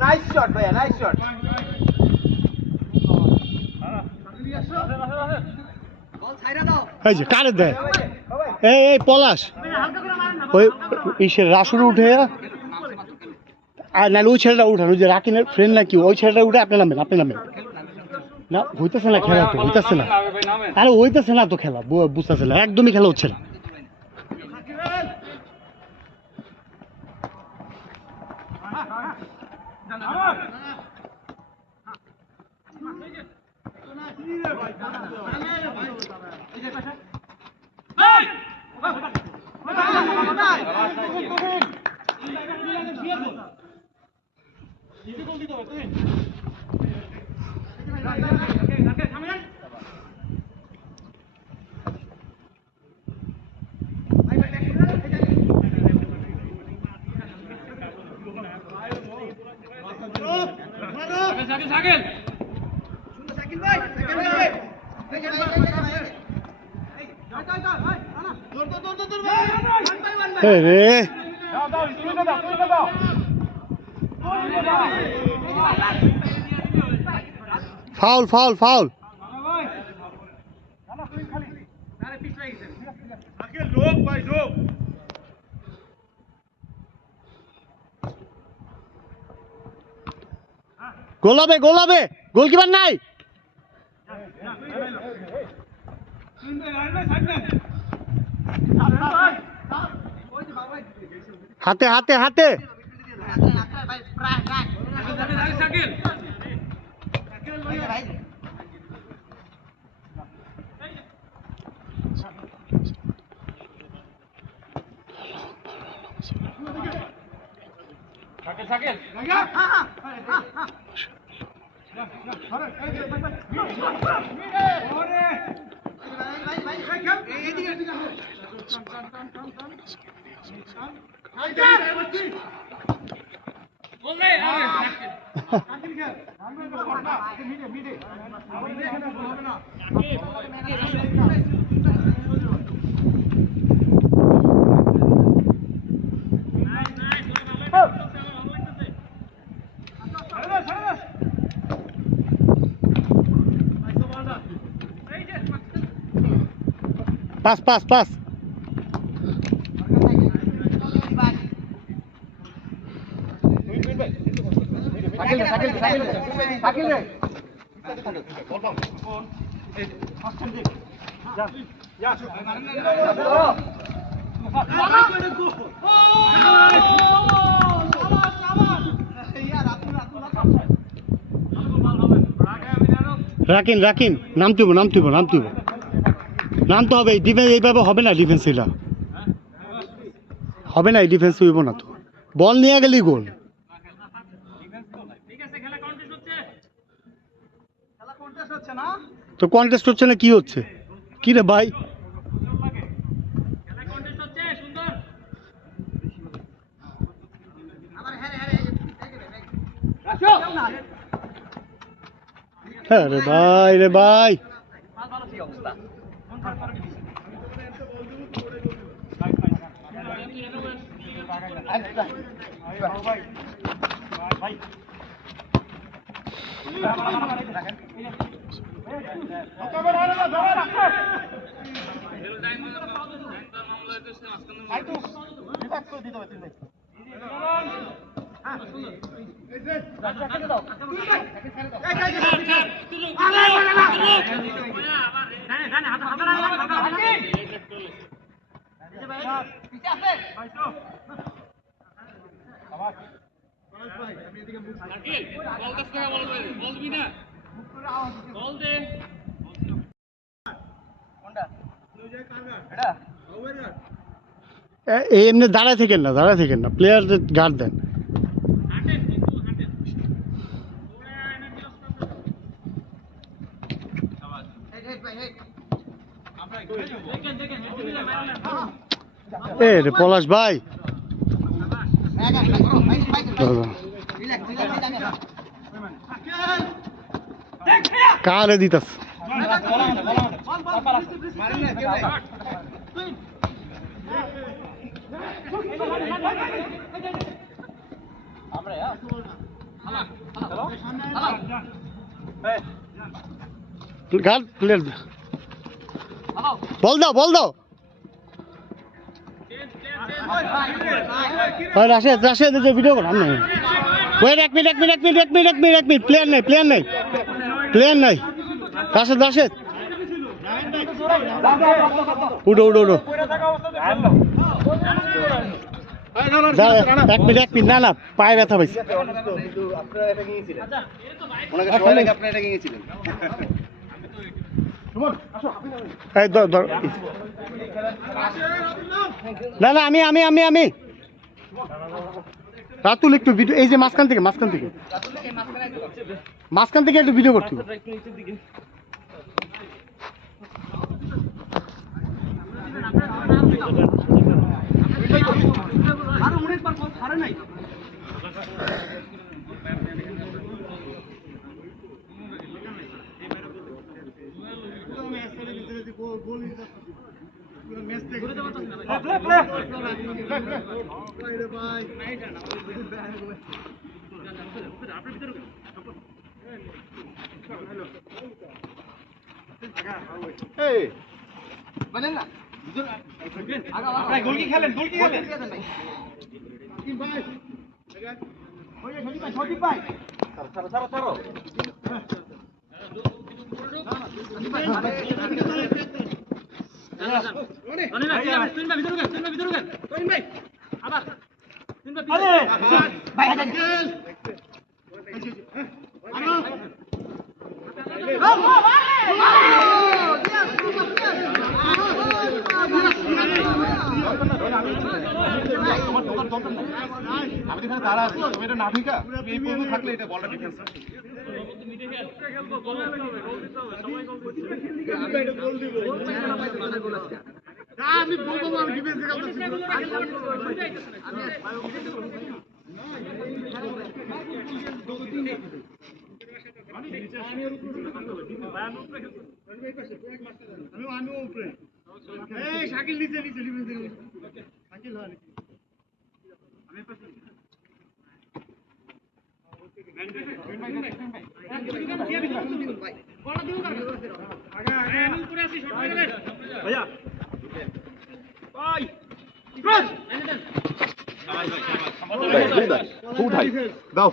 নাইস শট ভাইয়া নাইস শট এই যে কারে দেয় এই পলাশ ওই ইসের রাসুরে উঠে আর নাহলে ওই ছেলেটা উঠান ওই যে রাকিনের ফ্রেন্ড নাকি ওই ছেলেটা উঠে আপনি নামেন না হইতেছে না খেলা তো হইতেছে না আরে হইতেছে না তো খেলা বুঝতেছে না একদমই খেলা হচ্ছে না রে ফাউল ফাউল ফাউল গোলাবে গোলাবে গোলকিপার নাই হাতে হাতে হাতে pass pass pass Rakin Rakin নামতে হবে নামতে হবে নামতে হবে নামতে হবে ডিফেন্স এইভাবে হবে না ডিফেন্স এটা হবে না এই ডিফেন্স হইব না তো বল নিয়ে গেলেই গোল তো কন্টেস্ট হচ্ছে না কি হচ্ছে কি রে ভাই হ্যাঁ রে ভাই রে ভাই এমনি দাঁড়ায় থাকেন না প্লেয়ারদের গার্ড দেন এ রে পলাশ ভাই কারে দিতাস গাল প্লেয়ার বল দাও রাশেদ ভিডিও কর আমি ওয়েট এক মিনিট প্লেয়ার নাই রাশেদ উঠো এক মিনিট না পায়ে ব্যথা পাইছি এই ধর না আমি রাতুল একটু ভিডিও এই যে মাঝখান থেকে একটু ভিডিও করতে হবে। দাও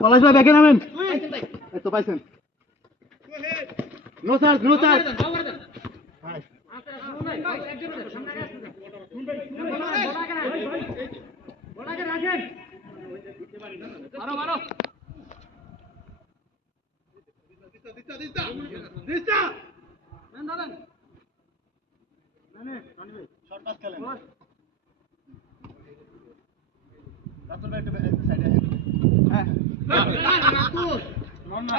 পলাশ ভাই ব্যাকে নামেন তো পাইছেন নো চার্জ রাতুল ভাই একটু সাইডে হ্যাঁ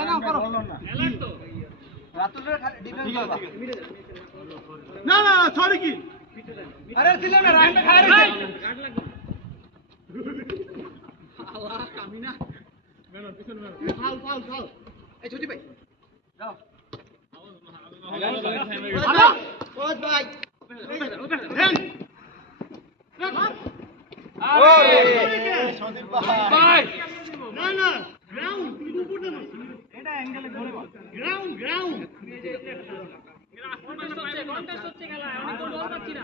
না করো রাতুলের ডিফেন্স করবা না না সরি কি আরে ছিল না রানটা খায় রে আল্লাহ কামিনা ফাউল ফাউল ফাউল এই ছোটি ভাই যাও ওই ভাই না না গ্রাউন্ড তুই উপর না এটা অ্যাঙ্গেলে ঘুরে গ্রাউন্ড গ্রাউন্ড কন্টেস্ট হচ্ছে খেলা আমি তো বল পাচ্ছি না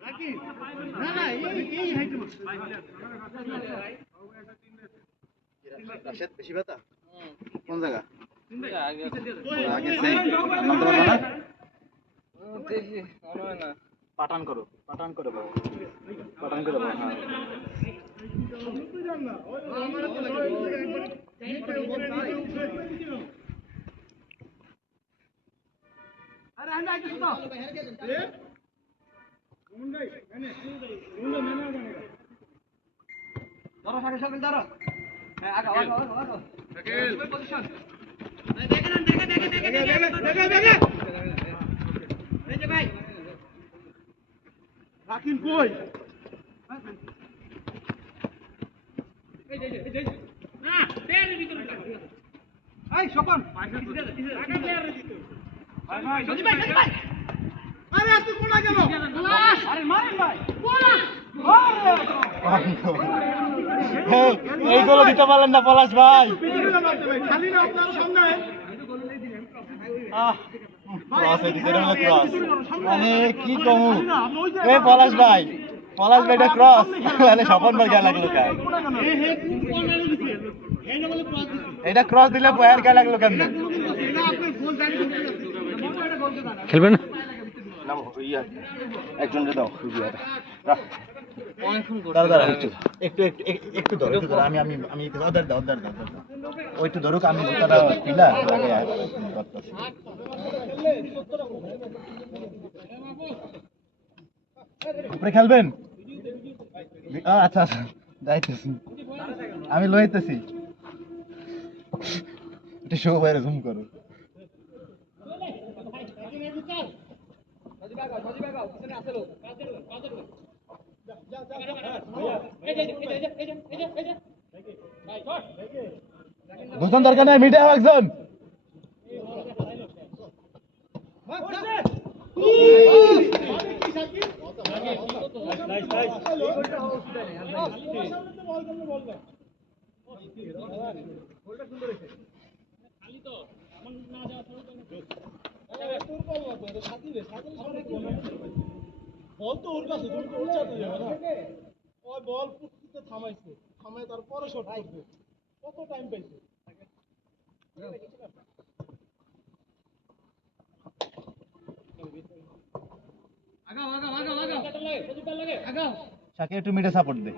রাকি না না এই হাইটে রাশেদ বেশি ব্যথা কোন জায়গা আগে আগে সেই নামতে পারবে না দেখি মনে হয় না পাঠান করো বাবা পাঠান করো হ্যাঁ আরে আমি আইতেছি তো ধরো সাকে সাকে ধরো হ্যাঁ আগা আগা আগা আগা পজিশন দেখে এই যে ভাই রাকিন কই এই স্বপন আরে তুই কোনা গেল আরে মারেন ভাই এইগুলো দিতে পারলেন না পলাশ ভাই খালি না আপনার সামনে মানে কি কমু এই পলাশ ভাই এটা ক্রস মানে স্বপন ভাই গায়ে লাগলো কেন এটা ক্রস দিলে পয়ের গায়ে লাগলো কেন খেলবেন একজন দাও একটু ধরো আমি ওদের দাও ওই একটু ধরুক আমি জুতাটা খুলা উপরে খেলবেন আচ্ছা আচ্ছা যাইতেছি আমি লইতেছি এটা শো বাইরে জুম করো বুঝলাম দরকার নাই মিটে একজন বল তো ওর কাছে তুমি তো ওর চাতে যাবে না ওই বল পুটতে থামাইছে থামাই তারপরে শট করবে কত টাইম পাইছে আগাও আগাও আগাও আগাও আগাও শাকে একটু মিডে সাপোর্ট দে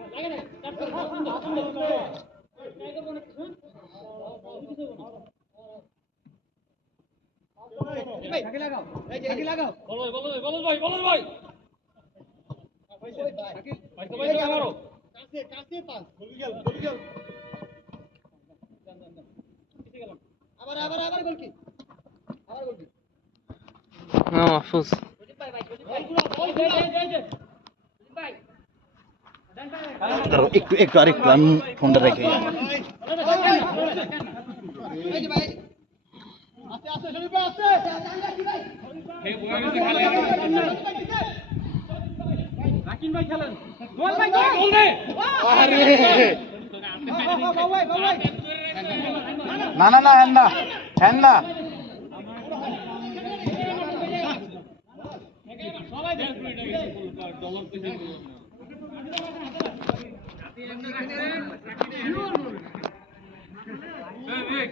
আগে লাগাও এই যে আগে লাগাও বলো ভাই কাছে কাছে পাস গোল গেল আবার আবার আবার গোল কি না মাহফুজ একটু আরেকটু আমি ফোনটা রেখে এই যে ভাই আস্তে আস্তে শরীফ আস্তে রাকিন ভাই খেলেন গোল ভাই গোল দে আরে ভাই না হ্যান না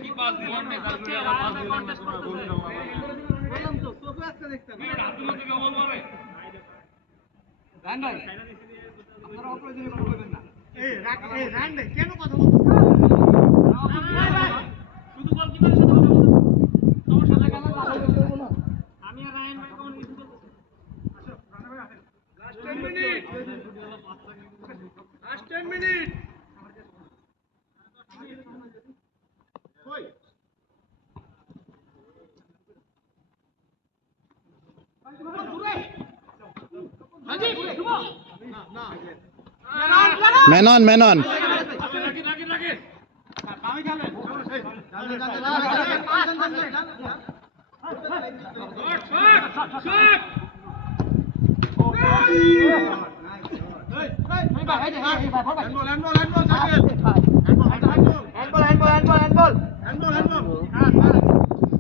কি পাস দিলাম না তারপরে আবার পাস দিলাম না তোমরা গোল দাও বললাম তো চোখে আজকে দেখতাম রাতুল থেকে বল মারে রান ভাই আপনারা অপ্রয়োজনীয় কথা বলবেন না এই রান দে কেন কথা বলছিস শুধু গোলকিপারের সাথে কথা বলছো সমস্যা লাগে না আমি আর রায়ন ভাই কোন কিছু বলতেছি আসো রানা ভাই আসেন লাস্ট 10 মিনিট মেনন মেনন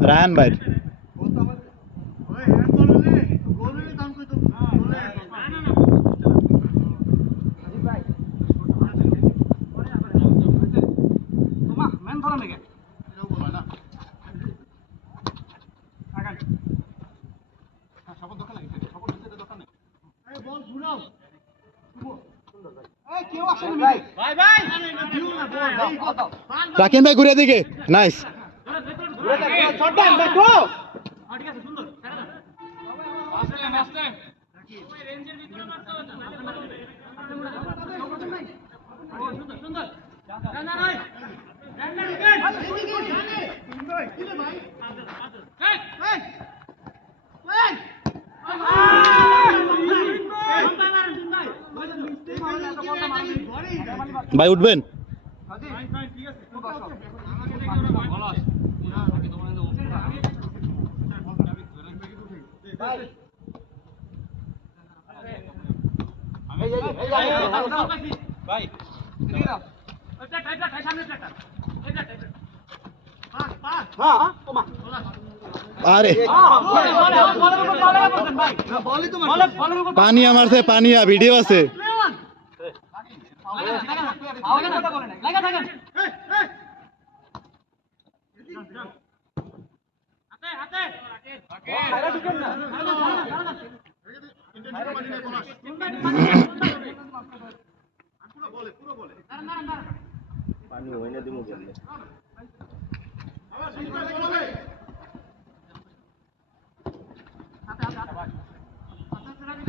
রায়ান ভাই রাকিন ভাই ঘুরে দিকে নাইস ভাই উঠবেন আরে পানিয়া মারছে পানিয়া ভিডিও আছে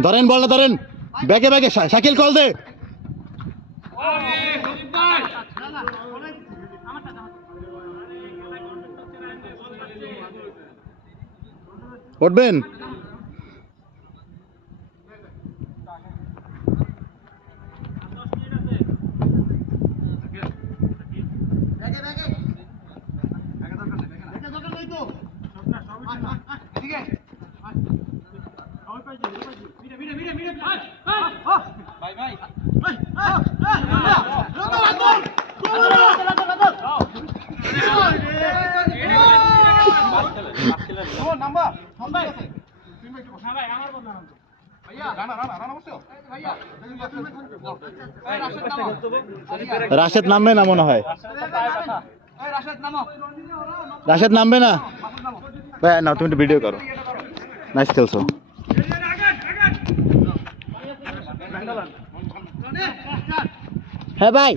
ধরেন বলটা ধরেন ব্যাগে ব্যাগে শাকিল কল দে উঠবেন রাশেদ নামবে না মনে হয় রাশেদ নামবে না ভাই না তুমি ভিডিও করো নাইস খেলছো হ্যাঁ ভাই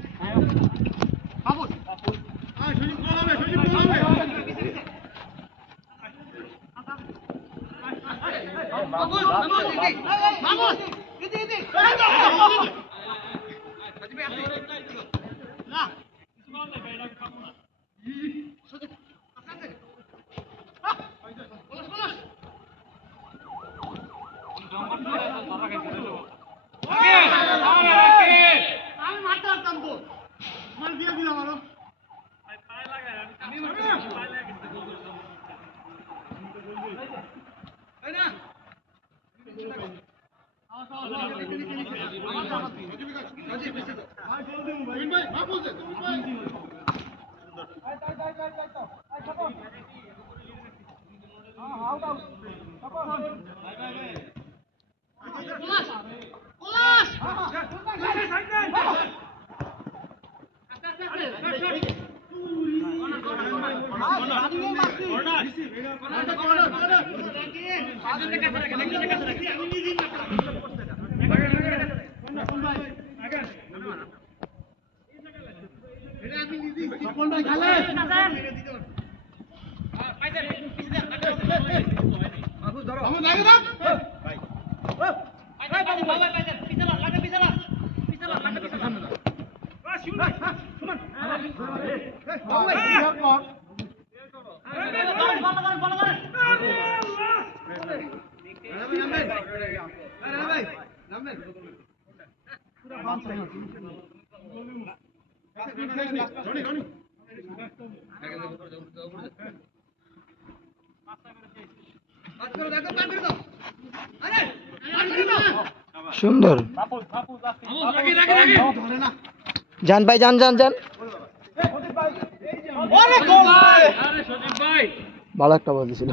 সুন্দর যান ভাই যান যান যান ভালো একটা বল দিছিল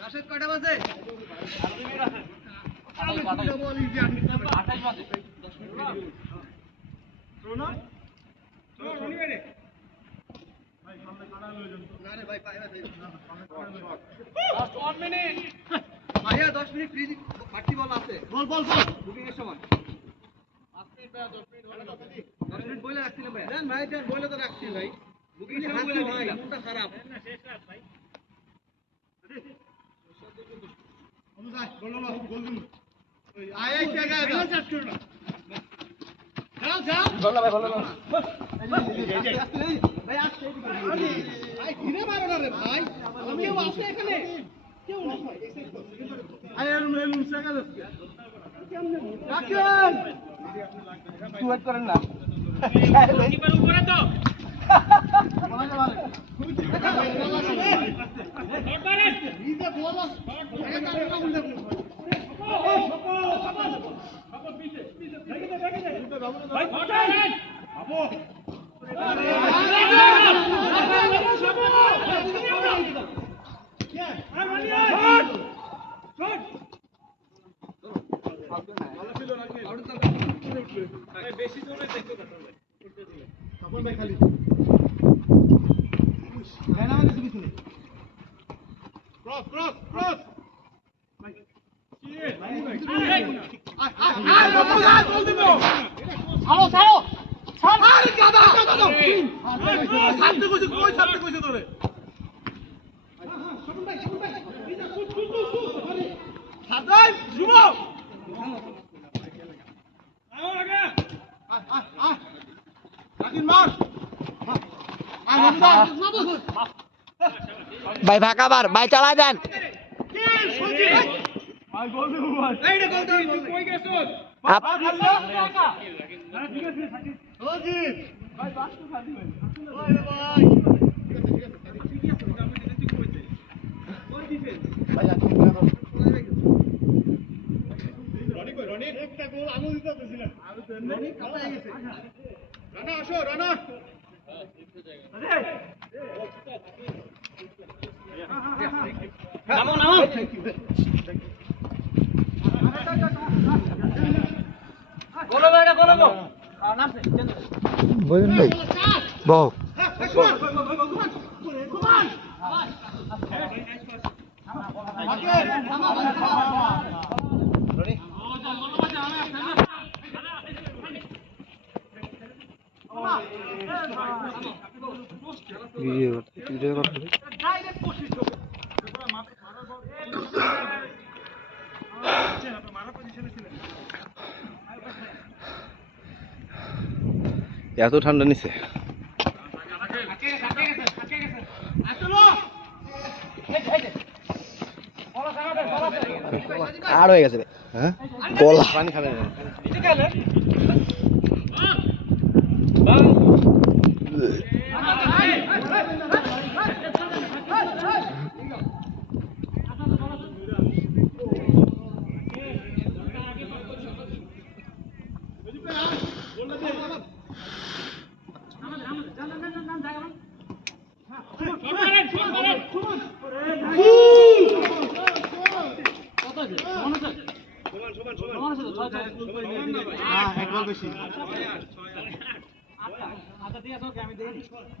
রাশেদ কয়টা বাজে? ভাইয়া 10 মিনিট ফ্রি বাড়তি বল আছে। বল বুকিং এর সময় 10 মিনিট বলে রাখছিলাম ভাই। দেন ভাই দেন বলে তো রাখছি ভাই। বুকিং এর সময় বলে ভাই মনটা খারাপ। করেন না ভাই ফাঁকা বার ভাই চালাই দেন বলেন ভাই বল ভিডিও এত ঠান্ডা নিছে আর হয়ে গেছে হ্যাঁ গলা পানি খাবে এক বল বেশি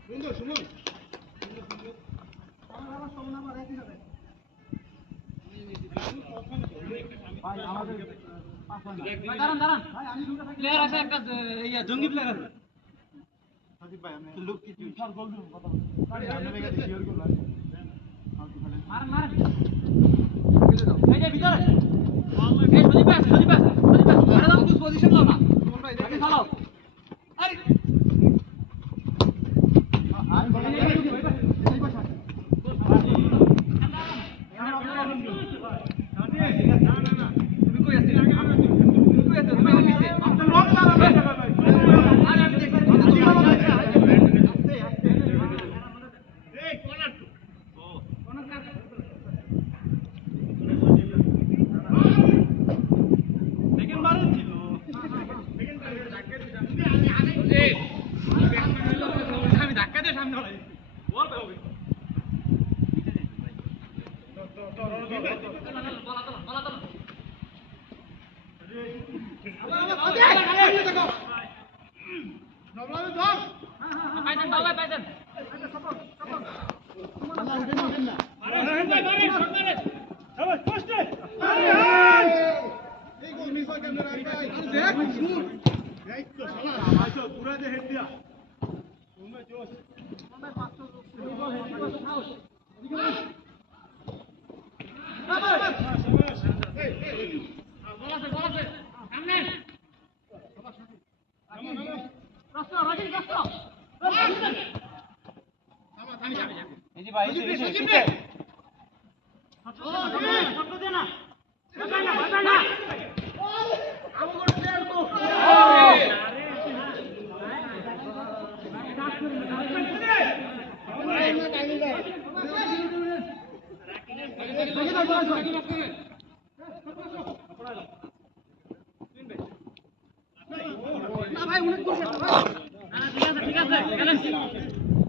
সুন্দর শুনুন জঙ্গি প্লেয়ার আছে সজীব ভাই আমি লোক কি স্যার গোল দিন কথা সামনে লেগে দিছি ওর গোল মারেন মারেন এই যে ভিতরে এই সজীব ভাই আরে দাও পুশ পজিশন নাও না আগে চালাও আরে তুমি কই আছিস তুমি কই আছিস তুমি আমার পিছে আমি ধাক্কা দিয়ে সামনে হলাই বল হবে এই গোল মিস হয় কেন রে ভাই এই তো শালা আইছো পুরা দে হেড দিয়া তুমি জোস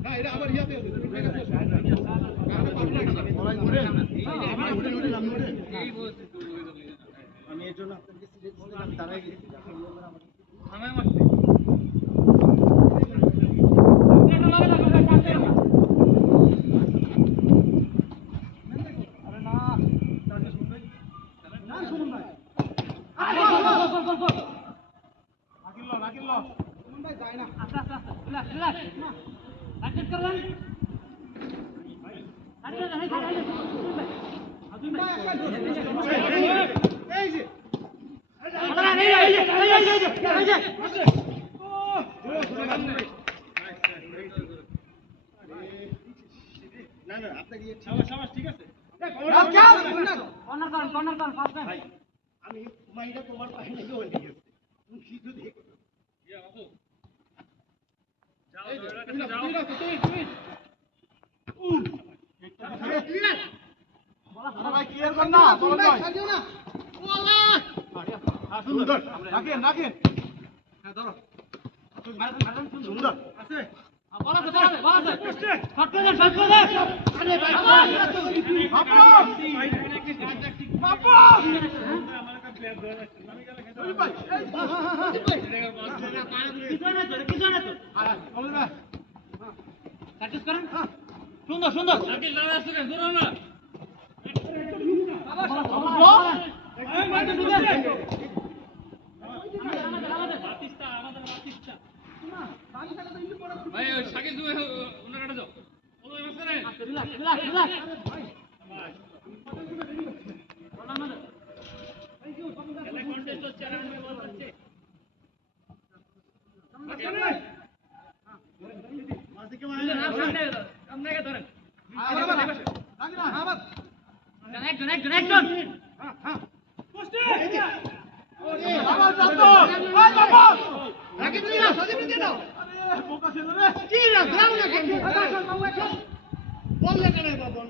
না এটা আবার ইয়াতে হবে আমি এর জন্য আপনাকে সিরিয়াস দাঁড়াই গেছি না না আপনাকে ঠিক আছে আমি মাইটা তোমার পায়ে লেগে ওইদিকে গেছে তুমি কি যদি সুন্দর রাখেন রাখেন হ্যাঁ ধরো সুন্দর আছে সুন্দর সুন্দর ভাই শাকিল তুমি ওনার কাছে যাও ওই মাসে রিল্যাক্স রিল্যাক্স রিল্যাক্স খেলা কন্টেস্ট হচ্ছে আর আমরা বল করছে মাসিকে মারলে সামনে কে ধরেন একজন হ্যাঁ হ্যাঁ পোস্টে বাবা যাও ওই বাবা রাখি দিই না সজীব দিয়ে দাও আরে বোকা ছিল রে কি না গ্রাউন্ড না বল না কেন বাবা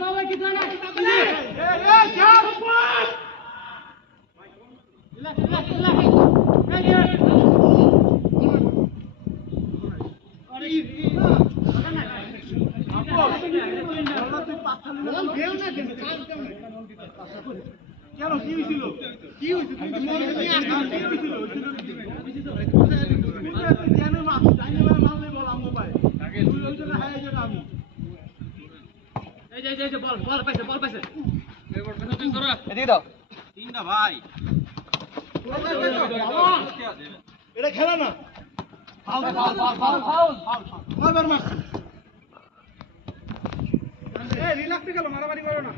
বাবা কি জানে এই যা কেন কি হয়েছিল কি হয়েছে তুমি মনে নিয়ে আসছো কি হয়েছিল জানো মা জানি না মারলে বল আমগো পায় তুই ওই জন্য হাই যেটা আমি এই যে বল পাইছে এদিকে দাও তিনটা ভাই এটা খেলা না ফাউল কয়বার মারছি এই রিল্যাক্সে গেল মারামারি করো না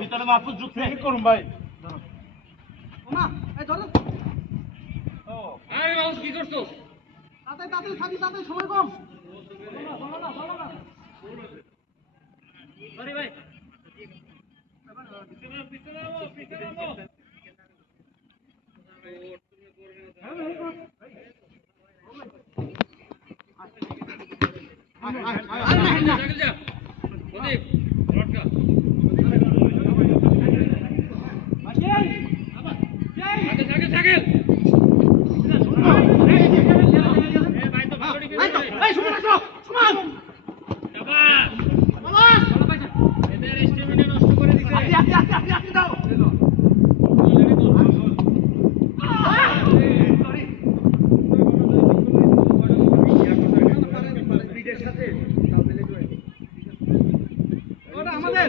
ভিতরে মাহফুজ যুক্ত করুন ভাই না এই চলো আরে বাবু কি করছো? তাতে সাজি তাতে সময় কম সরি ভাই। সাইকেল যা। প্রদীপ, রটকা। সাইকেল। এই সুমন আসো সুমন এদের স্টেমিনা নষ্ট করে দিছে। আস্তে দাও ওটা আমাদের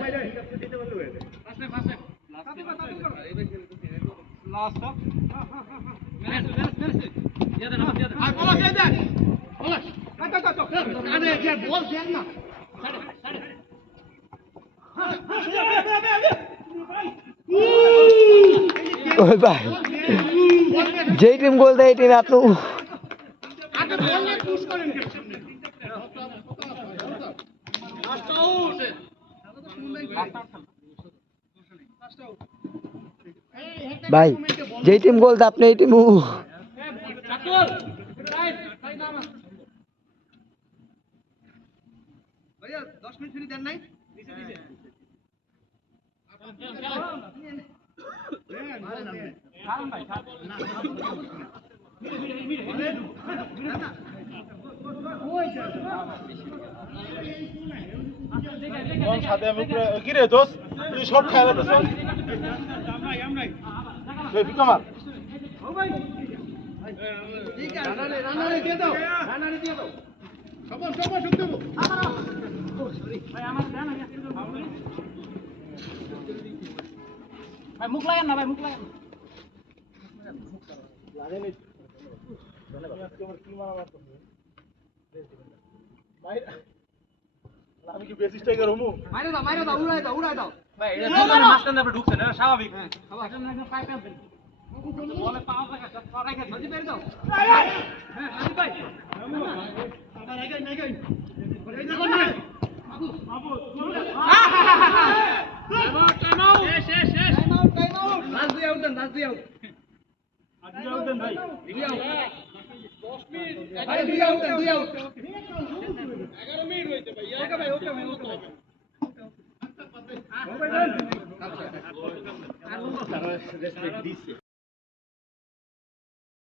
ওই ভাই যেই টিম গোল দেয় এই টিম এত ভাই যেই টিম গোল দেয় আপনি এই টিম ভাইয়া 10 মিনিট ফ্রি দেন নাই সাথে আমি কি রে দোস্ত তুই সব খেলা তো কামাল রানারে দিয়ে দাও সবল শুনতে দেবো ভাই মুখ লাগেন না ভাই, মুখ লাগেন। আমি কি বেসিস টাইগার হমু মাইরা দাও উড়াই দাও ভাই এটা দুজনে মাঝখানে আপনি ঢুকছেন, এটা স্বাভাবিক। একজন পায়ে ফেলবেন। বলে পাও রাখা, পা রাখা, ধরে বের দাও। হ্যাঁ, সাজিদ ভাই। শেষ। লাস্ট দুই আউট দেন ভাই আরে দুই আউট 11 মিনিট হইছে ভাই ওকে ভাই রেসপেক্ট দিছে